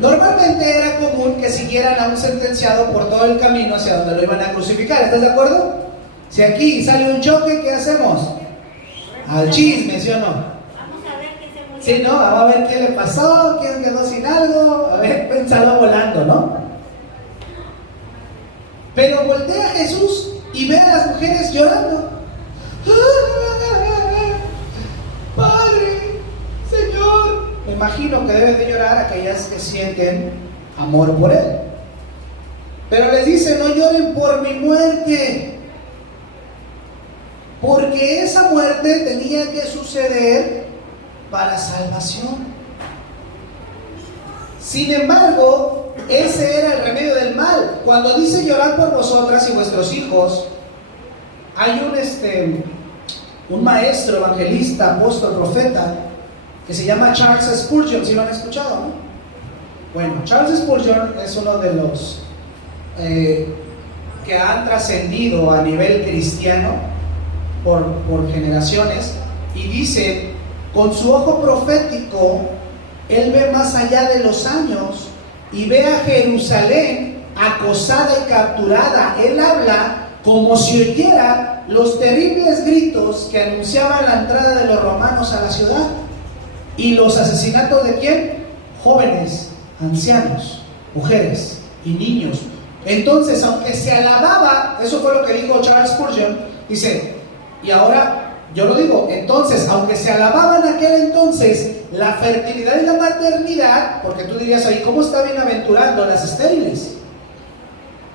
Normalmente era común que siguieran a un sentenciado por todo el camino hacia donde lo iban a crucificar. ¿Estás de acuerdo? Si aquí sale un choque, ¿qué hacemos? Al chisme, ¿sí o no? Vamos a ver qué se murió. Sí, ¿no? Vamos a ver qué le pasó, quién quedó sin algo, a ver, pensalo volando, ¿no? Pero voltea a Jesús y ve a las mujeres llorando. Padre, Señor. Me imagino que deben de llorar aquellas que sienten amor por Él. Pero les dice: no lloren por mi muerte, porque esa muerte tenía que suceder para salvación. Sin embargo, ese era el remedio del mal. Cuando dice llorad por vosotras y vuestros hijos, hay un maestro, evangelista, apóstol, profeta, que se llama Charles Spurgeon. ¿Sí lo han escuchado, no? Bueno, Charles Spurgeon es uno de los que han trascendido a nivel cristiano por generaciones, y dice: con su ojo profético él ve más allá de los años y ve a Jerusalén acosada y capturada. Él habla como si oyera los terribles gritos que anunciaban la entrada de los romanos a la ciudad y los asesinatos de ¿quién? Jóvenes, ancianos, mujeres y niños. Entonces, aunque se alababa, eso fue lo que dijo Charles Spurgeon, dice, y ahora yo lo digo, entonces, aunque se alababa en aquel entonces la fertilidad y la maternidad, porque tú dirías ahí: ¿cómo está bienaventurando a las estériles?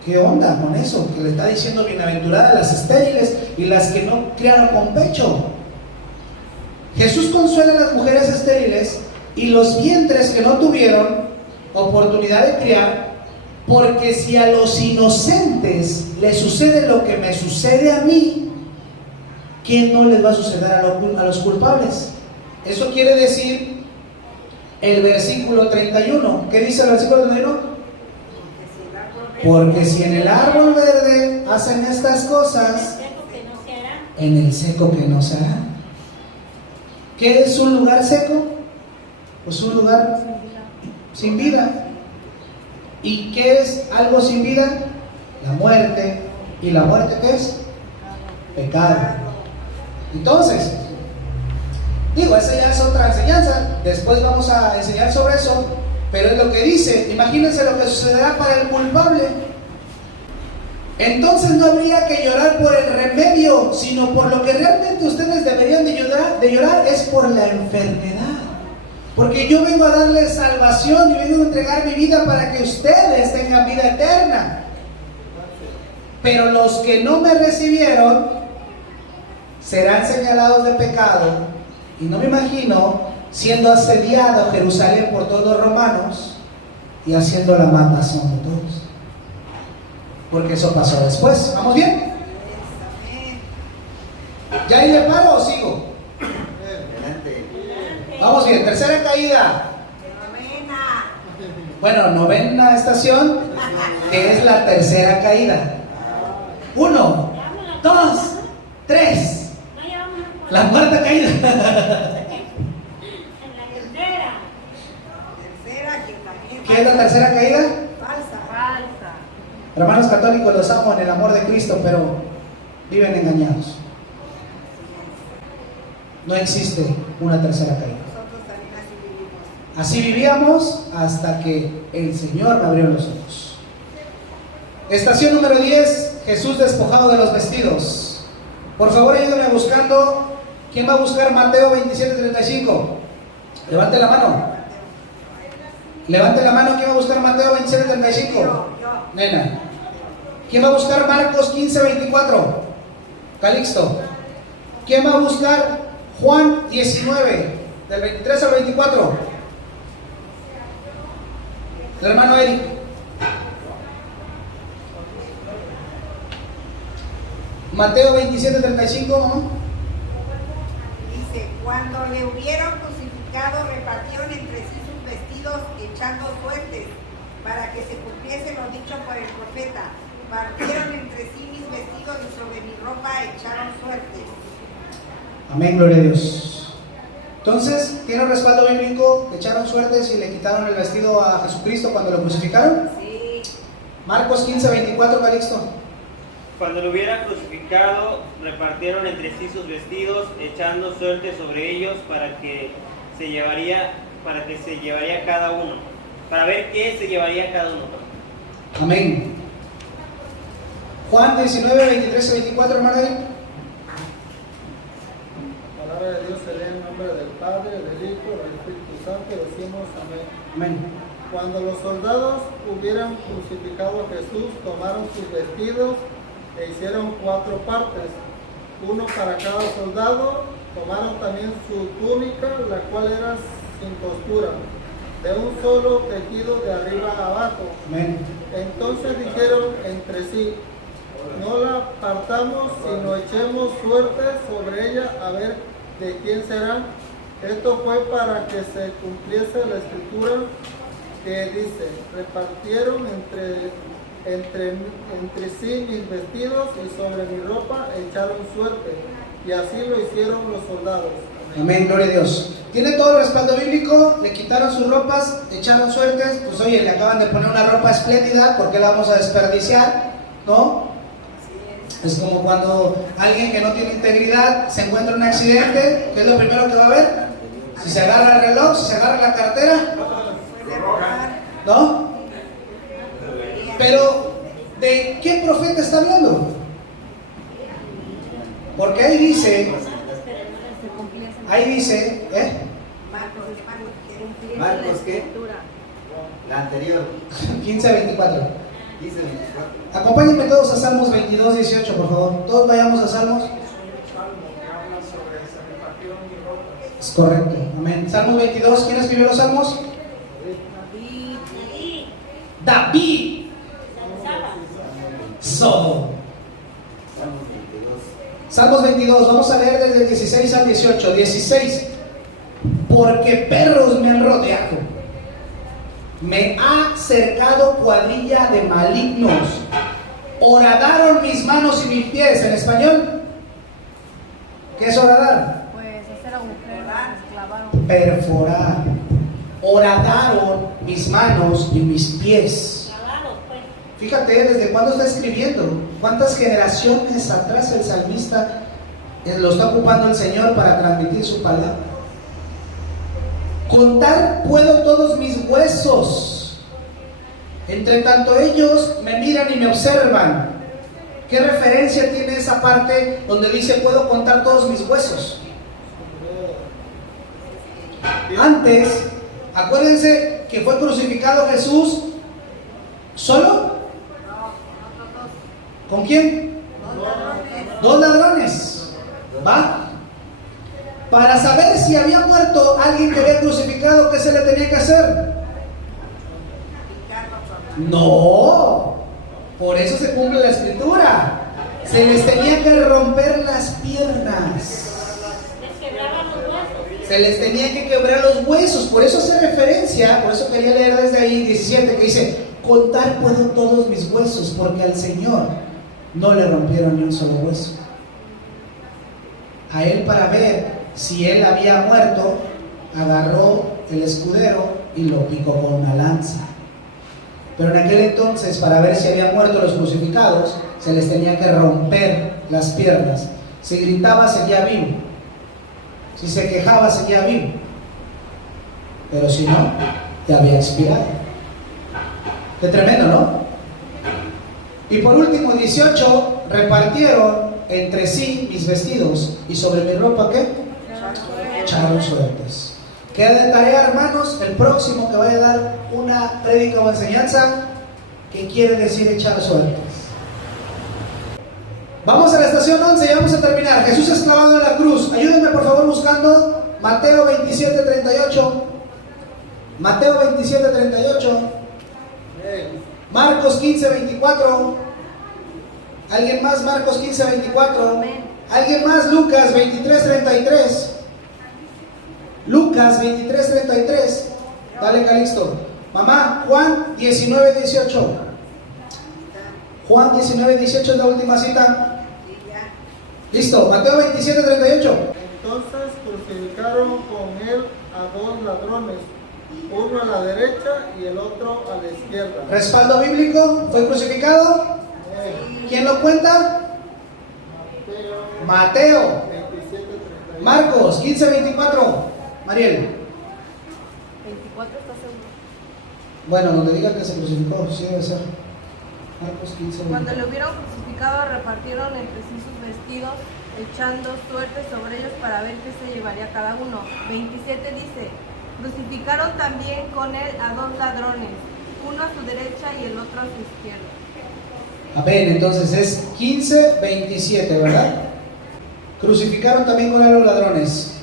¿Qué onda con eso? Que le está diciendo bienaventuradas las estériles y las que no criaron con pecho. Jesús consuela a las mujeres estériles y los vientres que no tuvieron oportunidad de criar, Porque si a los inocentes les sucede lo que me sucede a mí, ¿qué no les va a suceder a los culpables? Eso quiere decir el versículo 31. ¿Qué dice el versículo 31? Porque si en el árbol verde hacen estas cosas, en el seco que no se hará. ¿Qué es un lugar seco? Pues un lugar sin vida. ¿Y qué es algo sin vida? La muerte. ¿Y la muerte qué es? Pecado. Entonces, digo, esa ya es otra enseñanza. Después vamos a enseñar sobre eso. Pero es lo que dice. Imagínense lo que sucederá para el culpable. Entonces no habría que llorar por el remedio, sino por lo que realmente ustedes deberían de llorar es por la enfermedad. Porque yo vengo a darles salvación y vengo a entregar mi vida para que ustedes tengan vida eterna. Pero los que no me recibieron serán señalados de pecado. Y no me imagino siendo asediado Jerusalén por todos los romanos y haciendo la matación de todos. Porque eso pasó después. ¿Vamos bien? ¿Ya ahí le paro o sigo? Vamos bien, tercera caída. Bueno, novena estación, que es la tercera caída. 1, 2, 3. La cuarta caída. ¿Qué es la tercera caída? Falsa. Hermanos católicos, los amo en el amor de Cristo, pero viven engañados. No existe una tercera caída. Nosotros también así vivimos. Así vivíamos hasta que el Señor me abrió los ojos. Estación número 10, Jesús despojado de los vestidos. Por favor, ayúdenme buscando. ¿Quién va a buscar Mateo 27:35? Levante la mano. Levante la mano. ¿Quién va a buscar Mateo 27:35? Yo. Nena. ¿Quién va a buscar Marcos 15:24? Calixto. ¿Quién va a buscar Juan 19, del 23 al 24? El hermano Eric. Mateo 27:35, ¿no? Dice, cuando le hubieron crucificado, repartieron entre sí sus vestidos, echando suertes, para que se cumpliese lo dicho por el profeta. Partieron entre sí mis vestidos y sobre mi ropa echaron suertes. Amén, gloria a Dios. Entonces, ¿tiene un respaldo bíblico? ¿Echaron suertes y le quitaron el vestido a Jesucristo cuando lo crucificaron? Sí. Marcos 15:24, Calixto. Cuando lo hubiera crucificado, repartieron entre sí sus vestidos, echando suerte sobre ellos para que se llevaría cada uno, para ver qué se llevaría cada uno. Amén. Juan 19:23-24, hermano. Palabra de Dios se lee en nombre del Padre, del Hijo, del Espíritu Santo, decimos amén. Amén. Cuando los soldados hubieran crucificado a Jesús, tomaron sus vestidos e hicieron 4 partes, uno para cada soldado. Tomaron también su túnica, la cual era sin costura, de un solo tejido de arriba a abajo. Amén. Entonces dijeron entre sí, no la partamos, sino echemos suerte sobre ella a ver de quién será. Esto fue para que se cumpliese la escritura que dice, repartieron entre sí mis vestidos y sobre mi ropa echaron suerte. Y así lo hicieron los soldados. Amén, gloria a Dios. Tiene todo el respaldo bíblico, le quitaron sus ropas, echaron suertes. Pues oye, le acaban de poner una ropa espléndida, ¿por qué la vamos a desperdiciar? ¿No? Es como cuando alguien que no tiene integridad se encuentra en un accidente, ¿qué es lo primero que va a ver? Si se agarra el reloj, si se agarra la cartera, ¿no? Pero, ¿de qué profeta está hablando? Porque ahí dice, Marcos, ¿qué? La anterior. 15:24. 15:24. Acompáñenme todos a Salmos 22:18, por favor. Todos vayamos a Salmos. Es correcto, amén. Salmos 22, ¿quién escribió los Salmos? David. Éxodo. Salmos 22. Salmos 22, vamos a leer desde el 16 al 18. 16. Porque perros me han rodeado, me ha cercado cuadrilla de malignos, horadaron mis manos y mis pies. En español, ¿qué es horadar? Pues hacer agujeros, clavaron. Perforar. Horadaron mis manos y mis pies. Clavados, pues. Fíjate desde cuándo está escribiendo, cuántas generaciones atrás el salmista lo está ocupando el Señor para transmitir su palabra. Contar puedo todos mis huesos, entre tanto ellos me miran y me observan. ¿Qué referencia tiene esa parte donde dice puedo contar todos mis huesos? Antes, acuérdense que fue crucificado Jesús ¿solo? ¿Con quién? Dos ladrones. ¿Va? Para saber si había muerto alguien que había crucificado, ¿qué se le tenía que hacer? No, por eso se cumple la escritura. Se les tenía que romper las piernas, Les quebraban los huesos. se les tenía que quebrar los huesos. Por eso hace referencia, por eso quería leer desde ahí 17, que dice: contar puedo todos mis huesos, porque al Señor no le rompieron ni un solo hueso. A él, para ver si él había muerto, agarró el escudero y lo picó con una lanza. Pero en aquel entonces, para ver si habían muerto los crucificados, se les tenía que romper las piernas. Si gritaba, seguía vivo. Si se quejaba, seguía vivo. Pero si no, ya había expirado. Qué tremendo, ¿no? Y por último, 18, repartieron entre sí mis vestidos, y sobre mi ropa, ¿qué? Echaron suertes. Queda de tarea, hermanos, el próximo que vaya a dar una prédica o enseñanza, ¿qué quiere decir echar suertes? Vamos a la estación 11 y vamos a terminar. Jesús es clavado en la cruz. Ayúdenme por favor buscando Mateo 27:38. Mateo 27:38. Marcos 15:24. ¿Alguien más? Marcos 15:24. ¿Alguien más? Lucas 23:33. Lucas 23:33. Dale, Calixto. Mamá, Juan 19:18. Juan 19:18 es la última cita. Listo, Mateo 27:38. Entonces crucificaron con él a dos ladrones, uno a la derecha y el otro a la izquierda. Respaldo bíblico, ¿fue crucificado? ¿Quién lo cuenta? Mateo. 27:31. Marcos 15:24. Mariel. 24 está seguro. Bueno, no le diga que se crucificó, sí debe ser. Marcos 15:24. Cuando le hubieron crucificado, repartieron entre sí sus vestidos, echando suertes sobre ellos para ver qué se llevaría cada uno. 27 dice: crucificaron también con él a dos ladrones, uno a su derecha y el otro a su izquierda. Amén, entonces es 15:27, ¿verdad? Crucificaron también con él a los ladrones.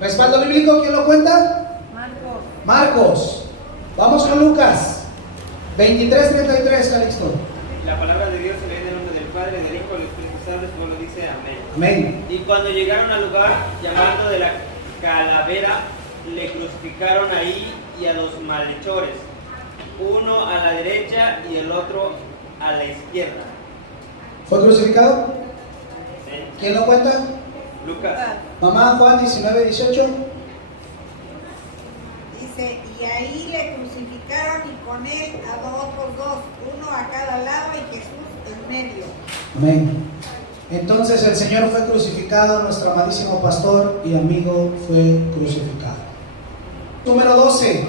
¿Respaldo bíblico? ¿Quién lo cuenta? Marcos. Marcos. Vamos con Lucas 23:33, Calixto. La palabra de Dios se lee en el nombre del Padre, del Hijo y del Espíritu Santo, como lo dice, amén. Amén. Y cuando llegaron al lugar llamado de la calavera, le crucificaron ahí y a los malhechores, uno a la derecha y el otro a la izquierda. ¿Fue crucificado? ¿Sí? ¿Quién lo cuenta? Lucas. Mamá, Juan 19:18. Dice, y ahí le crucificaron y con él a otros dos, uno a cada lado y Jesús en medio. Amén. Entonces el Señor fue crucificado, nuestro amadísimo pastor y amigo fue crucificado. Número 12.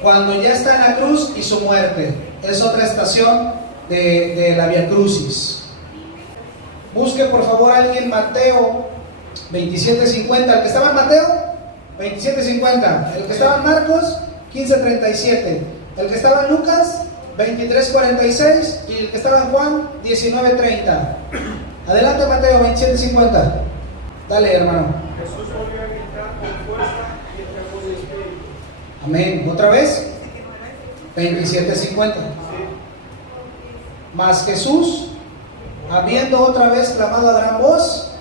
Cuando ya está en la cruz y su muerte. Es otra estación de la Vía Crucis. Busque por favor alguien Mateo 27:50. ¿El que estaba en Mateo? 27:50. El que estaba en Marcos 15:37. El que estaba en Lucas 23:46. Y el que estaba en Juan 19:30. Adelante Mateo 27:50. Dale, hermano. Jesús volvió a gritar con fuerza y entregó su espíritu. Amén. ¿Otra vez? 27:50. Mas Jesús, habiendo otra vez clamado a gran voz,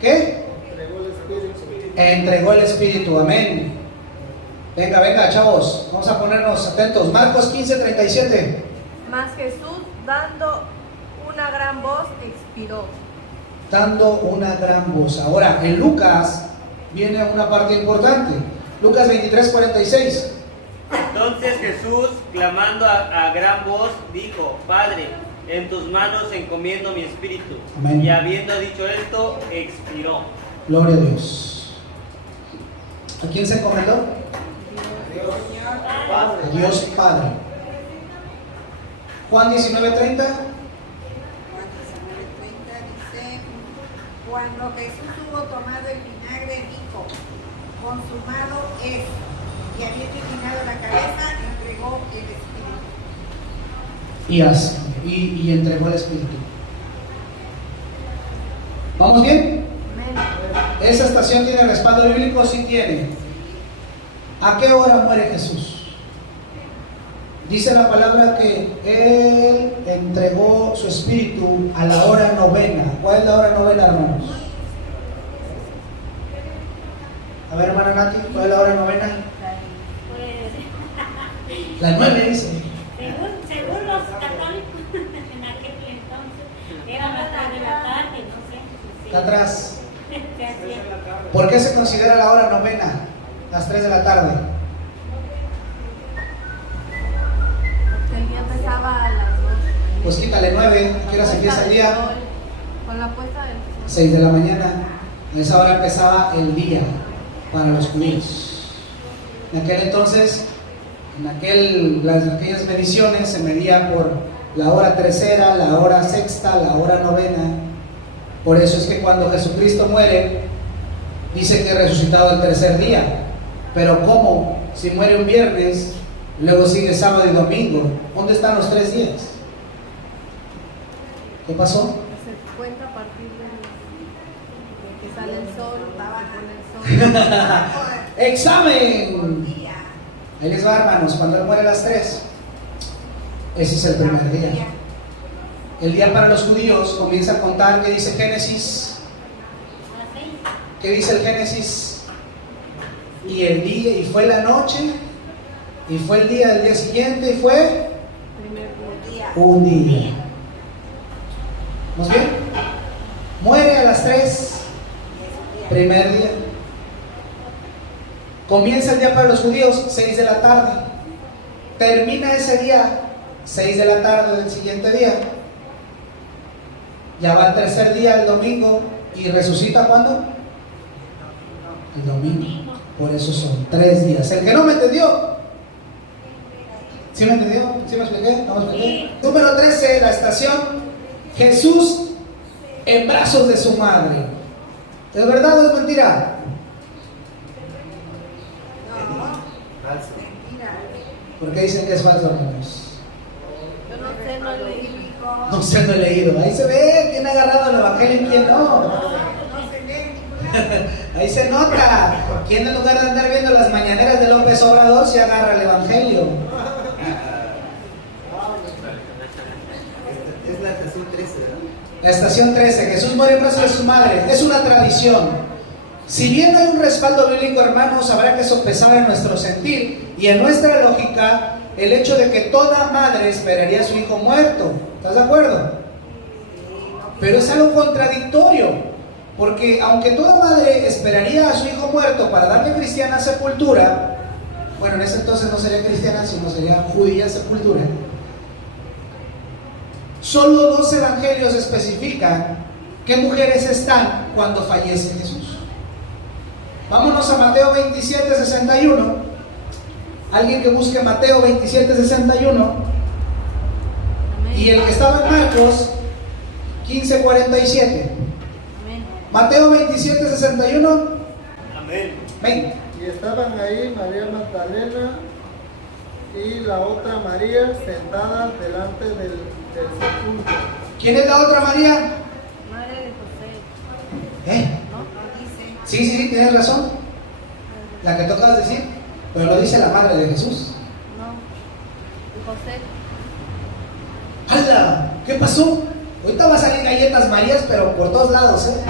¿qué? Entregó el Espíritu. Entregó el Espíritu, amén. Venga, venga, chavos, vamos a ponernos atentos. Marcos 15:37. Mas Jesús, dando una gran voz, expiró. Dando una gran voz. Ahora, en Lucas viene una parte importante. Lucas 23:46. Entonces Jesús, clamando a gran voz, dijo: Padre, en tus manos encomiendo mi espíritu. Amén. Y habiendo dicho esto, expiró. Gloria a Dios. ¿A quién se encomendó? A Dios Padre. Juan 19:30. Juan 19:30 dice: cuando Jesús hubo tomado el vinagre, dijo: consumado es. Y habiendo inclinado la cabeza, entregó el Espíritu. Y entregó el Espíritu. ¿Vamos bien? Amén. ¿Esa estación tiene respaldo bíblico? Sí tiene. ¿A qué hora muere Jesús? Dice la palabra que Él entregó su espíritu a la hora novena. ¿Cuál es la hora novena, hermanos? A ver, hermana Nati, ¿cuál es la hora novena? Pues, La 9 dice. según los católicos, en aquel entonces, era las 3 de la tarde, no sé. Está atrás. Se hacía. ¿Por qué se considera la hora novena? Las 3 de la tarde. El día empezaba a las 2. Pues quítale 9. ¿A qué hora se empieza el día? Con la puesta del sol. 6 de la mañana. A esa hora empezaba el día para los judíos. En aquel entonces, aquellas mediciones se medía por la hora tercera, la hora sexta, la hora novena. Por eso es que cuando Jesucristo muere, dice que resucitado el tercer día. Pero ¿cómo? Si muere un viernes, luego sigue sábado y domingo. ¿Dónde están los 3 días? ¿Qué pasó? Se cuenta a partir de que sale el sol, se pone el sol. ¡Examen! Ahí les va, hermanos, cuando Él muere a las 3. Ese es el primer día. El día para los judíos comienza a contar, ¿qué dice Génesis? ¿Qué dice el Génesis? Y el día, y fue la noche, y fue el día del día siguiente, y fue Primer día. un día. ¿Vamos bien? Muere a las 3, primer día. Comienza el día para los judíos, 6 de la tarde. Termina ese día, 6 de la tarde del siguiente día. Ya va el tercer día, el domingo. ¿Y resucita cuándo? El domingo. Por eso son 3 días. El que no me entendió, ¿sí me entendió? ¿Sí me expliqué? ¿No me expliqué? Número 13, la estación Jesús en brazos de su madre. ¿Es verdad o es mentira? Falso. ¿Por qué dicen que es falso, hermanos? Yo no sé, no leí. No sé, no he leído. Ahí se ve quién ha agarrado el evangelio y quién no. No se lee en ningún lado. Ahí se nota quién, en lugar de andar viendo las mañaneras de López Obrador, se agarra el evangelio. Es la estación 13, ¿verdad? La estación 13, Jesús muere en brazos de su madre. Es una tradición. Si bien hay un respaldo bíblico, hermanos, habrá que sopesar en nuestro sentir y en nuestra lógica el hecho de que toda madre esperaría a su hijo muerto. ¿Estás de acuerdo? Pero es algo contradictorio, porque aunque toda madre esperaría a su hijo muerto para darle cristiana sepultura, bueno, en ese entonces no sería cristiana, sino sería judía sepultura. Solo 2 evangelios especifican qué mujeres están cuando fallece Jesús. Vámonos a Mateo 27:61. Alguien que busque Mateo 27:61. Amén. Y el que estaba en Marcos 15:47. Amén. Mateo 27:61. Amén. Ven. Y estaban ahí María Magdalena y la otra María sentada delante del sepulcro. ¿Quién es la otra María? Madre de José. ¿Eh? Sí, tienes razón. La que tocas decir, pero lo dice la madre de Jesús. No. Y José. ¡Hala! ¿Qué pasó? Ahorita va a salir galletas Marías, pero por todos lados, ¿eh?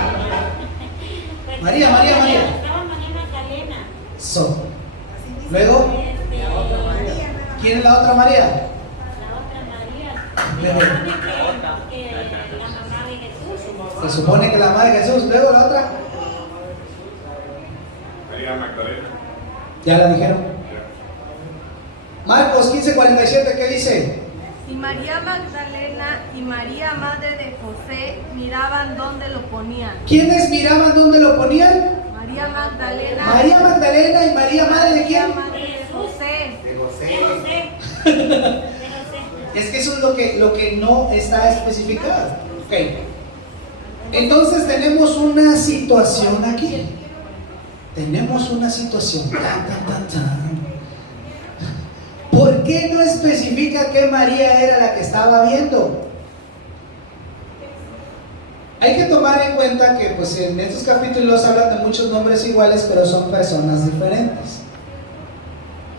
Pues, María. Estaba María Magdalena. So. Así dice. Luego, María, ¿quién es la otra María? La otra María. Se supone que la mamá de Jesús. Se supone que la madre de Jesús. Luego la otra. María Magdalena. Ya la dijeron. Marcos 15:47, ¿qué dice? Y María Magdalena y María, madre de José, miraban dónde lo ponían. ¿Quiénes miraban dónde lo ponían? María Magdalena. María Magdalena y María, madre de quién? Madre de José. De De José. José. De José. Es que eso es lo que no está especificado. Ok. Entonces tenemos una situación aquí. Tenemos una situación. Tan, tan, tan, tan. ¿Por qué no especifica que María era la que estaba viendo? Hay que tomar en cuenta que pues, en estos capítulos hablan de muchos nombres iguales, pero son personas diferentes.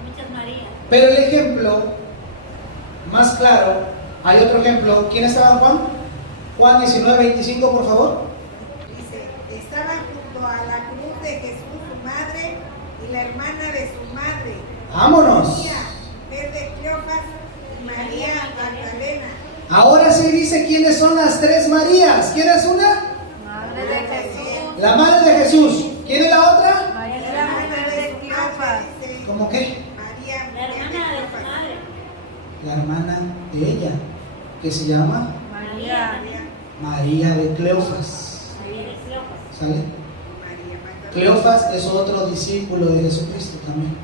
Muchas Marías. Pero el ejemplo más claro, hay otro ejemplo. ¿Quién estaba, Juan? Juan 19:25, por favor. Dice, estaban junto a la cruz de Jesús, su madre, y la hermana de su madre. Vámonos. María, mujer de Cleofas, y María Magdalena. Ahora sí dice quiénes son las tres Marías. ¿Quién es una? Madre de Jesús. La madre de Jesús. ¿Quién es la otra? María, mujer de Cleofas. Dice, ¿Cómo qué? María, La mujer hermana de su Cleofas. madre. La hermana de ella, que se llama María. María de Cleofas. María de Cleofas. ¿Sale? María Magdalena. Cleofas es otro discípulo de Jesucristo también.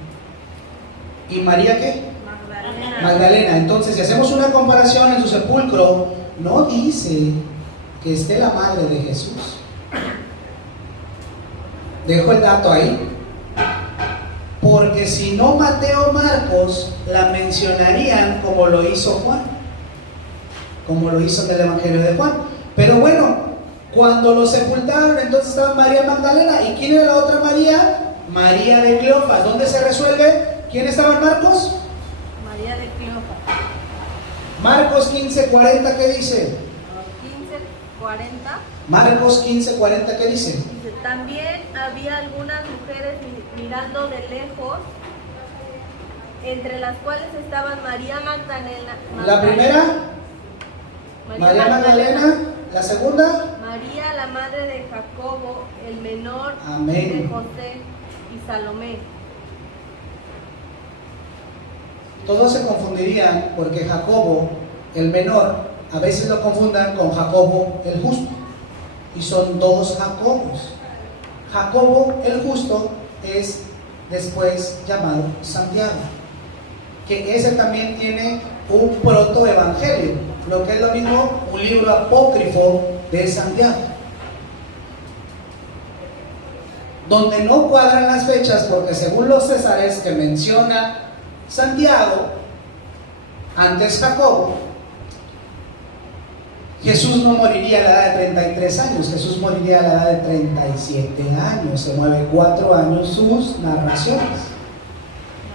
¿Y María qué? Magdalena. Magdalena. Entonces, si hacemos una comparación en su sepulcro, no dice que esté la madre de Jesús. Dejo el dato ahí. Porque si no Mateo o Marcos la mencionarían como lo hizo Juan, como lo hizo en el Evangelio de Juan. Pero bueno, cuando lo sepultaron, entonces estaba María Magdalena. ¿Y quién era la otra María? María de Cleofas. ¿Dónde se resuelve? ¿Quién estaba en Marcos? María de Cleofas. Marcos 15:40, ¿qué dice? 15:40. Marcos 15:40, ¿qué dice? Dice, también había algunas mujeres mirando de lejos, entre las cuales estaban María Magdalena. La primera, María Magdalena. La segunda, María, la madre de Jacobo, el menor amén. de José, y Salomé. Todos se confundirían porque Jacobo, el menor, a veces lo confundan con Jacobo el justo. Y son dos Jacobos. Jacobo el justo es después llamado Santiago, que ese también tiene un protoevangelio, lo que es lo mismo, un libro apócrifo de Santiago, donde no cuadran las fechas porque según los césares que menciona Santiago, antes Jacobo, Jesús no moriría a la edad de 33 años, Jesús moriría a la edad de 37 años, se mueve 4 años sus narraciones.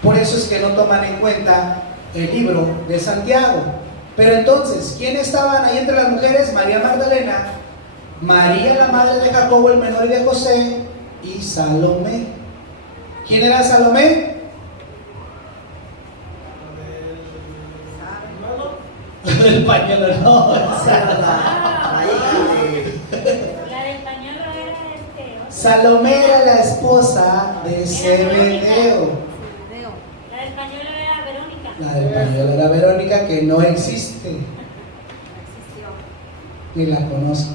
Por eso es que no toman en cuenta el libro de Santiago. Pero entonces, ¿quiénes estaban ahí entre las mujeres? María Magdalena, María la madre de Jacobo el menor y de José, y Salomé. ¿Quién era Salomé? El pañuelo no. La hija de... La del pañuelo era Salomé era la esposa de Zebedeo. Zebedeo. La del pañuelo era Verónica. La del pañuelo era Verónica, que no existe, ni la conozco.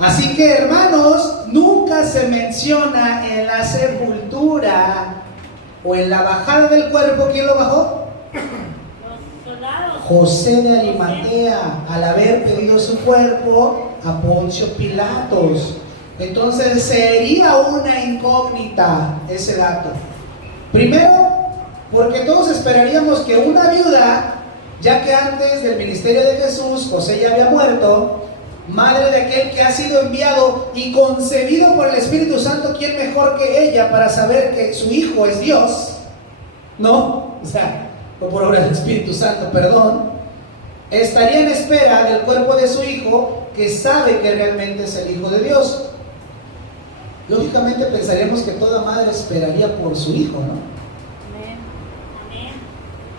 Así que, hermanos, nunca se menciona en la sepultura o en la bajada del cuerpo. ¿Quién lo bajó? Los soldados. José de Arimatea, al haber pedido su cuerpo a Poncio Pilatos. Entonces sería una incógnita ese dato. Primero, porque todos esperaríamos que una viuda, ya que antes del ministerio de Jesús, José ya había muerto, madre de aquel que ha sido enviado y concebido por el Espíritu Santo, ¿quién mejor que ella para saber que su hijo es Dios? ¿No? O sea, o por obra del Espíritu Santo, perdón. estaría en espera del cuerpo de su hijo, que sabe que realmente es el Hijo de Dios. Lógicamente pensaríamos que toda madre esperaría por su hijo, ¿no? Amén.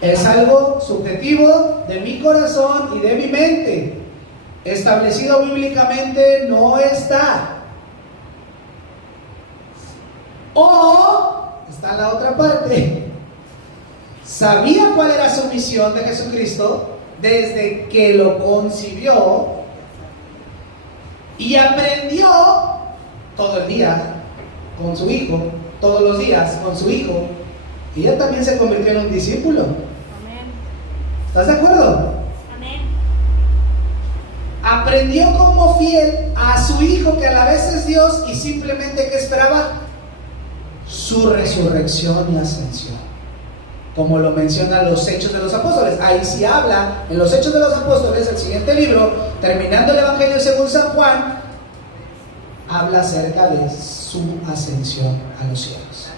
Es algo subjetivo de mi corazón y de mi mente. Establecido bíblicamente no está. O está la otra parte. Sabía cuál era su misión de Jesucristo desde que lo concibió y aprendió todo el día con su hijo, todos los días con su hijo, y ella también se convirtió en un discípulo. Amén. ¿Estás de acuerdo? Amén. Aprendió como fiel a su hijo, que a la vez es Dios, y simplemente que esperaba su resurrección y ascensión, como lo mencionan los Hechos de los Apóstoles. Ahí sí habla en los Hechos de los Apóstoles, el siguiente libro, terminando el Evangelio según San Juan, habla acerca de su ascensión a los cielos.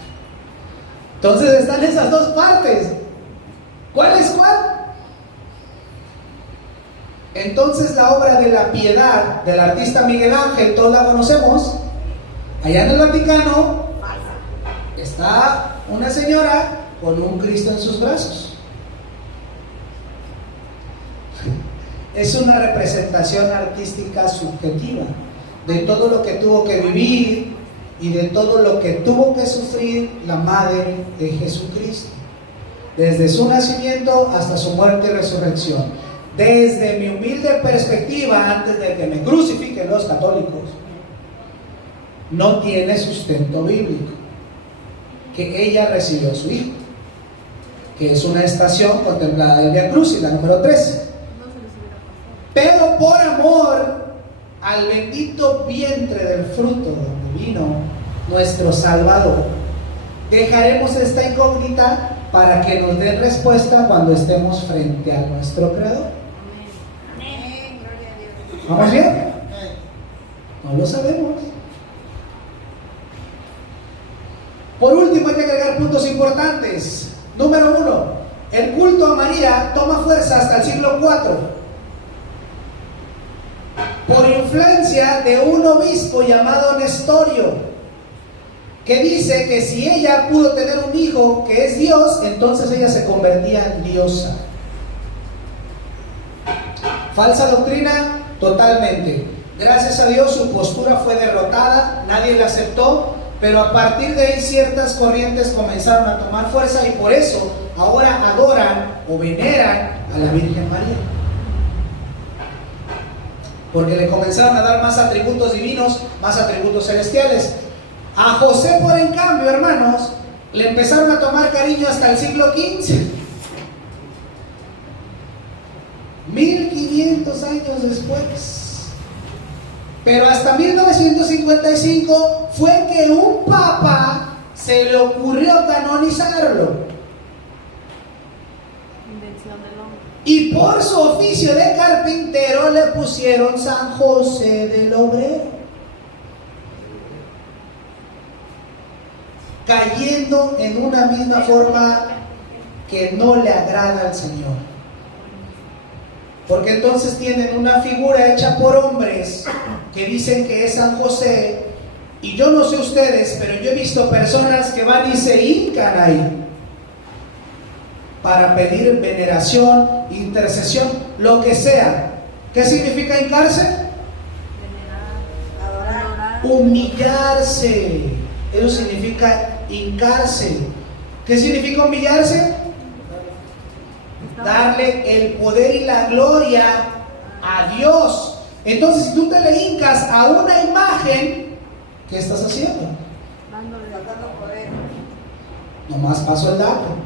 Entonces están esas dos partes. ¿Cuál es cuál? Entonces la obra de la piedad del artista Miguel Ángel, todos la conocemos. Allá en el Vaticano está una señora con un Cristo en sus brazos. Es una representación artística subjetiva de todo lo que tuvo que vivir y de todo lo que tuvo que sufrir la madre de Jesucristo, desde su nacimiento hasta su muerte y resurrección. Desde mi humilde perspectiva, antes de que me crucifiquen los católicos, no tiene sustento bíblico que ella recibió a su hijo, que es una estación contemplada del Vía Crucis, la número 13. Pero por amor al bendito vientre del fruto donde vino nuestro Salvador, dejaremos esta incógnita para que nos den respuesta cuando estemos frente a nuestro Creador. Amén. Gloria a Dios. ¿Vamos bien? No lo sabemos. Por último, hay que agregar puntos importantes. Número 1, el culto a María toma fuerza hasta el siglo IV por influencia de un obispo llamado Nestorio, que dice que si ella pudo tener un hijo que es Dios, entonces ella se convertía en diosa. Falsa doctrina, totalmente. Gracias a Dios su postura fue derrotada, nadie la aceptó, pero a partir de ahí ciertas corrientes comenzaron a tomar fuerza y por eso ahora adoran o veneran a la Virgen María. Porque le comenzaron a dar más atributos divinos, más atributos celestiales. A José, por en cambio, hermanos, le empezaron a tomar cariño hasta el siglo XV. 1500 años después. Pero hasta 1955 fue que un papa se le ocurrió canonizarlo. Invención del hombre. Y por su oficio de carpintero le pusieron San José del Obrero, cayendo en una misma forma que no le agrada al Señor. Porque entonces tienen una figura hecha por hombres que dicen que es San José, y yo no sé ustedes, pero yo he visto personas que van y se hincan ahí para pedir veneración, intercesión, lo que sea. ¿Qué significa hincarse? Adorar. Humillarse. Eso significa hincarse. ¿Qué significa humillarse? Darle el poder y la gloria a Dios. Entonces, si tú te le hincas a una imagen, ¿qué estás haciendo? Dándole poder. Nomás paso el dato.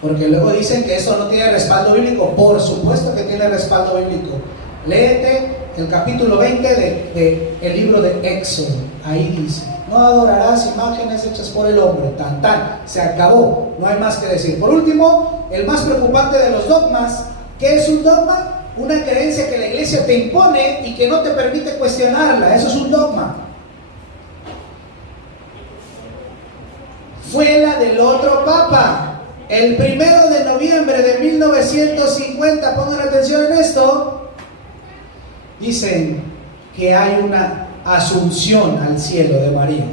Porque luego dicen que eso no tiene respaldo bíblico. Por supuesto que tiene respaldo bíblico. Léete el capítulo 20 del libro de Éxodo. Ahí dice: no adorarás imágenes hechas por el hombre. Tan tan, se acabó, no hay más que decir. Por último, el más preocupante de los dogmas. ¿Qué es un dogma? Una creencia que la iglesia te impone y que no te permite cuestionarla. Eso es un dogma. Fue la del otro papa, El 1 de noviembre de 1950, pongan atención en esto, dicen que hay una asunción al cielo de María.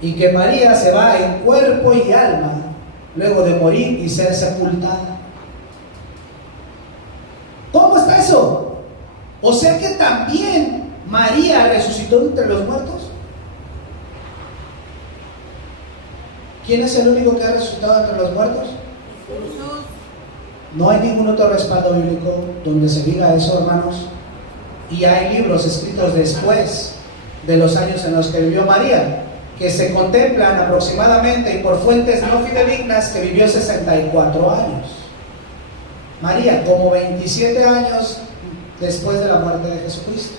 Y que María se va en cuerpo y alma luego de morir y ser sepultada. ¿Cómo está eso? O sea que también María resucitó entre los muertos. ¿Quién es el único que ha resucitado entre los muertos? Jesús. No hay ningún otro respaldo bíblico donde se diga eso, hermanos. Y hay libros escritos después de los años en los que vivió María, que se contemplan aproximadamente y por fuentes no fidedignas que vivió 64 años. María, como 27 años después de la muerte de Jesucristo.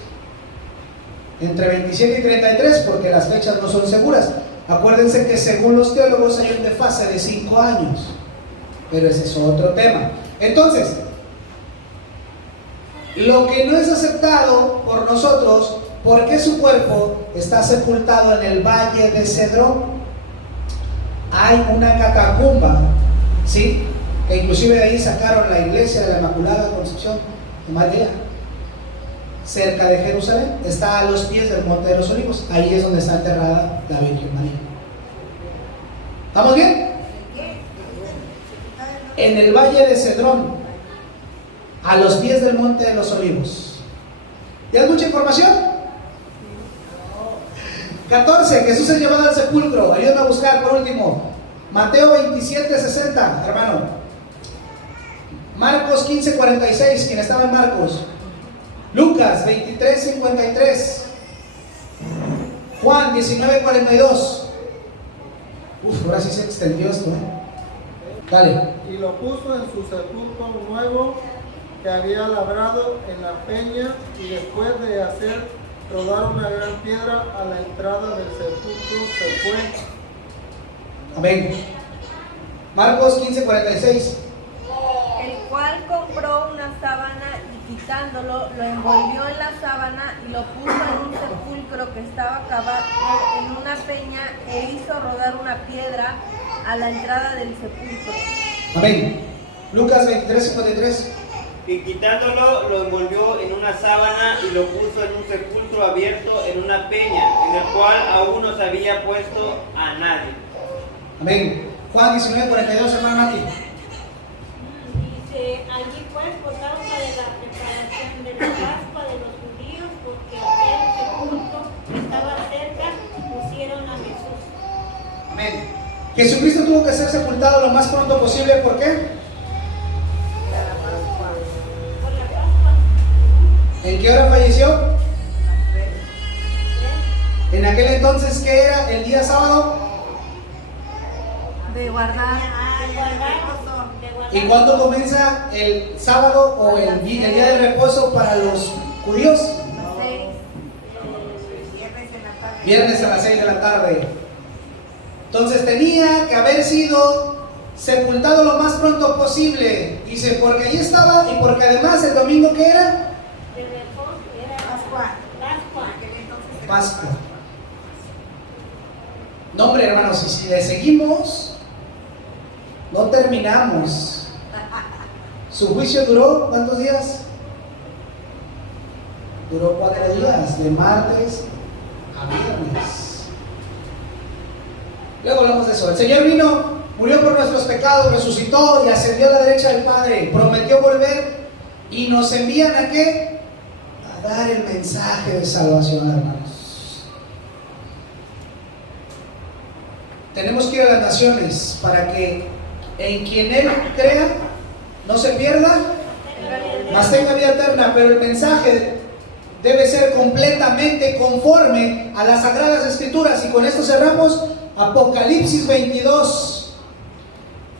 Entre 27 y 33, porque las fechas no son seguras. Acuérdense que según los teólogos hay un desfase de 5 años. Pero ese es otro tema. Entonces, lo que no es aceptado por nosotros, ¿por qué su cuerpo está sepultado en el valle de Cedrón? Hay una catacumba, ¿sí? Que inclusive de ahí sacaron la iglesia de la Inmaculada Concepción de María, cerca de Jerusalén. Está a los pies del Monte de los Olivos. Ahí es donde está enterrada la Virgen María. ¿Estamos bien? En el valle de Cedrón, a los pies del Monte de los Olivos. ¿Ya es mucha información? 14. Jesús es llevado al sepulcro. Ayúdame a buscar por último Mateo 27:60, hermano. Marcos 15:46, quien estaba en Marcos. Lucas 23:53. Juan 19:42. Ahora sí se extendió esto, Dale. Y lo puso en su sepulcro nuevo que había labrado en la peña, y después de hacer rodar una gran piedra a la entrada del sepulcro, se fue. Amén. Marcos 15:46. El cual compró una sábana y quitándolo, lo envolvió en la sábana y lo puso en un sepulcro que estaba cavado en una peña, e hizo rodar una piedra a la entrada del sepulcro. Amén. Lucas 23:53. Y quitándolo, lo envolvió en una sábana y lo puso en un sepulcro abierto en una peña, en el cual aún no se había puesto a nadie. Amén. Juan 19:42, hermano Mati. Dice, allí pues por causa de la preparación de la Pascua de los judíos, porque aquel sepulcro estaba cerca, pusieron a Jesús. Amén. Jesucristo tuvo que ser sepultado lo más pronto posible. ¿Por qué? Por la Pascua. ¿En qué hora falleció? En aquel entonces, ¿qué era? ¿El día sábado? De guardar. ¿Y cuándo comienza el sábado o el día de reposo para los judíos? Viernes a las 6 de la tarde. Entonces tenía que haber sido sepultado lo más pronto posible. Dice, porque allí estaba y porque además el domingo, ¿qué era? De reposo era Pascua. Pascua. No, hombre, hermanos, y si le seguimos, no terminamos. ¿Su juicio duró cuántos días? Duró 4 días, de martes a viernes. Luego hablamos de eso. El Señor vino, murió por nuestros pecados, resucitó y ascendió a la derecha del Padre. Prometió volver y nos envían ¿a qué? A dar el mensaje de salvación, hermanos. Tenemos que ir a las naciones para que en quien Él crea no se pierda, mas tenga vida eterna. Pero el mensaje debe ser completamente conforme a las Sagradas Escrituras. Y con esto cerramos Apocalipsis 22.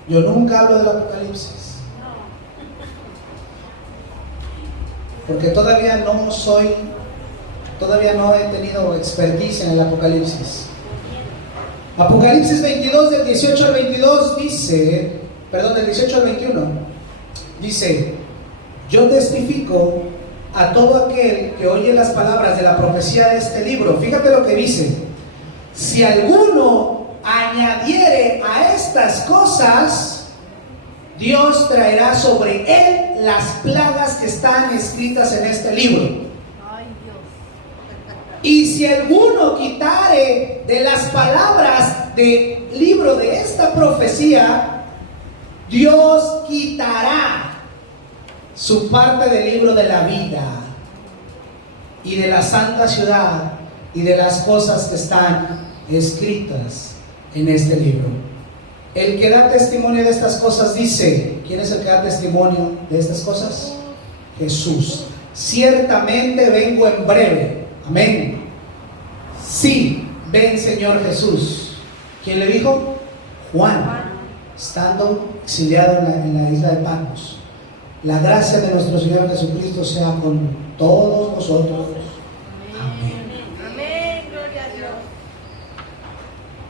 Yo nunca hablo del Apocalipsis, porque todavía no he tenido expertise en el Apocalipsis. Apocalipsis 22 del 18 al 22 dice, del 18 al 21, dice: yo testifico a todo aquel que oye las palabras de la profecía de este libro. Fíjate lo que dice: si alguno añadiere a estas cosas, Dios traerá sobre él las plagas que están escritas en este libro. Ay, Dios. Y si alguno quitare de las palabras del libro de esta profecía, Dios quitará su parte del libro de la vida y de la santa ciudad y de las cosas que están escritas en este libro. El que da testimonio de estas cosas dice, ¿quién es el que da testimonio de estas cosas? Jesús. Ciertamente vengo en breve. Amén. Sí, ven Señor Jesús. ¿Quién le dijo? Juan, estando exiliado en la isla de Patmos. La gracia de nuestro Señor Jesucristo sea con todos vosotros. Amén. Amén, gloria a Dios.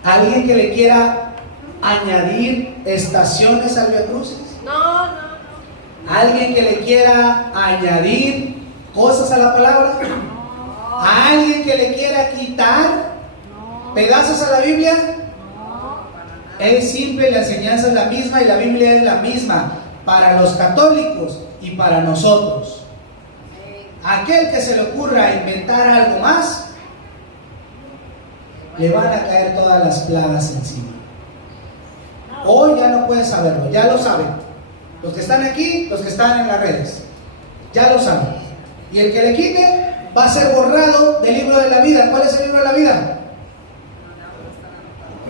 ¿Alguien que le quiera añadir estaciones al Vía Crucis? No, no, no. ¿Alguien que le quiera añadir cosas a la palabra? ¿A alguien que le quiera quitar pedazos a la Biblia? Es simple, la enseñanza es la misma y la Biblia es la misma para los católicos y para nosotros. Aquel que se le ocurra inventar algo más, le van a caer todas las plagas encima. Hoy ya no pueden saberlo, ya lo saben. Los que están aquí, los que están en las redes, ya lo saben. Y el que le quite va a ser borrado del libro de la vida. ¿Cuál es el libro de la vida?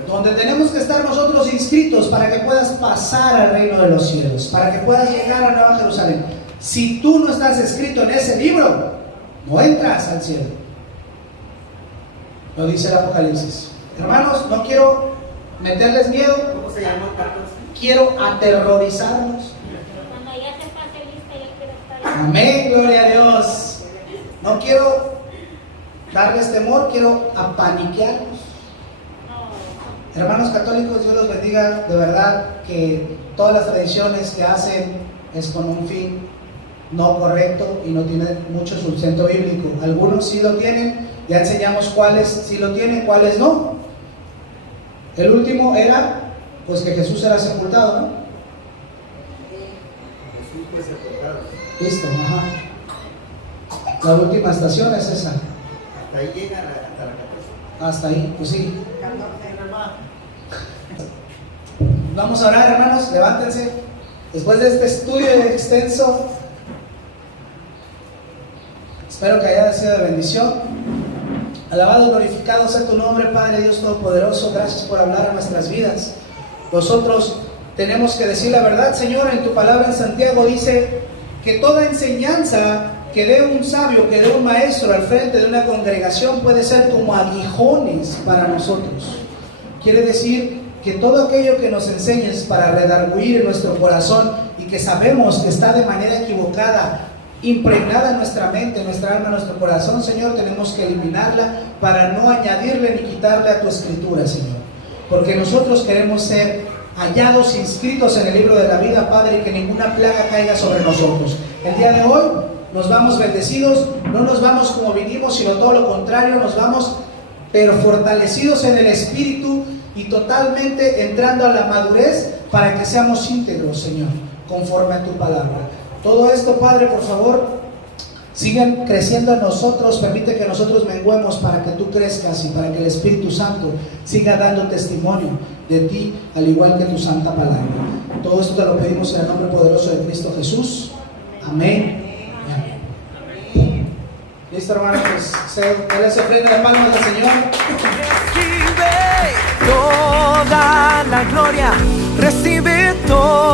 Donde tenemos que estar nosotros inscritos para que puedas pasar al reino de los cielos, para que puedas llegar a Nueva Jerusalén. Si tú no estás escrito en ese libro, no entras al cielo. Lo dice el Apocalipsis. Hermanos, no quiero meterles miedo. ¿Cómo se llama, Carlos? Quiero aterrorizarlos. Cuando ya se pase lista, yo quiero estar ahí. Amén, gloria a Dios. No quiero darles temor, quiero apaniquearlos. Hermanos católicos, Dios los bendiga. De verdad que todas las tradiciones que hacen es con un fin no correcto y no tiene mucho sustento bíblico. Algunos sí lo tienen, ya enseñamos cuáles sí lo tienen, cuáles no. El último era pues que Jesús era sepultado, ¿no? Jesús fue sepultado. Listo, ajá. La última estación es esa. Hasta ahí llega hasta la 14. Hasta ahí, pues sí. Vamos a orar, hermanos, levántense. Después de este estudio extenso, espero que haya sido de bendición. Alabado y glorificado sea tu nombre, Padre Dios Todopoderoso. Gracias por hablar a nuestras vidas. Nosotros tenemos que decir la verdad, Señor. En tu palabra en Santiago dice que toda enseñanza que dé un sabio, que dé un maestro al frente de una congregación puede ser como aguijones para nosotros. Quiere decir que todo aquello que nos enseñes para redarguir en nuestro corazón y que sabemos que está de manera equivocada, impregnada en nuestra mente, en nuestra alma, en nuestro corazón, Señor, tenemos que eliminarla para no añadirle ni quitarle a tu escritura, Señor. Porque nosotros queremos ser hallados, inscritos en el libro de la vida, Padre, y que ninguna plaga caiga sobre nosotros. El día de hoy nos vamos bendecidos, no nos vamos como vinimos, sino todo lo contrario, nos vamos pero fortalecidos en el Espíritu y totalmente entrando a la madurez para que seamos íntegros, Señor, conforme a tu palabra. Todo esto, Padre, por favor, sigan creciendo en nosotros, permite que nosotros menguemos para que tú crezcas y para que el Espíritu Santo siga dando testimonio de ti, al igual que tu santa palabra. Todo esto te lo pedimos en el nombre poderoso de Cristo Jesús. Amén. Listo, hermanos, pues se ofrenda la palma del Señor. Recibe toda la gloria, recibe todo.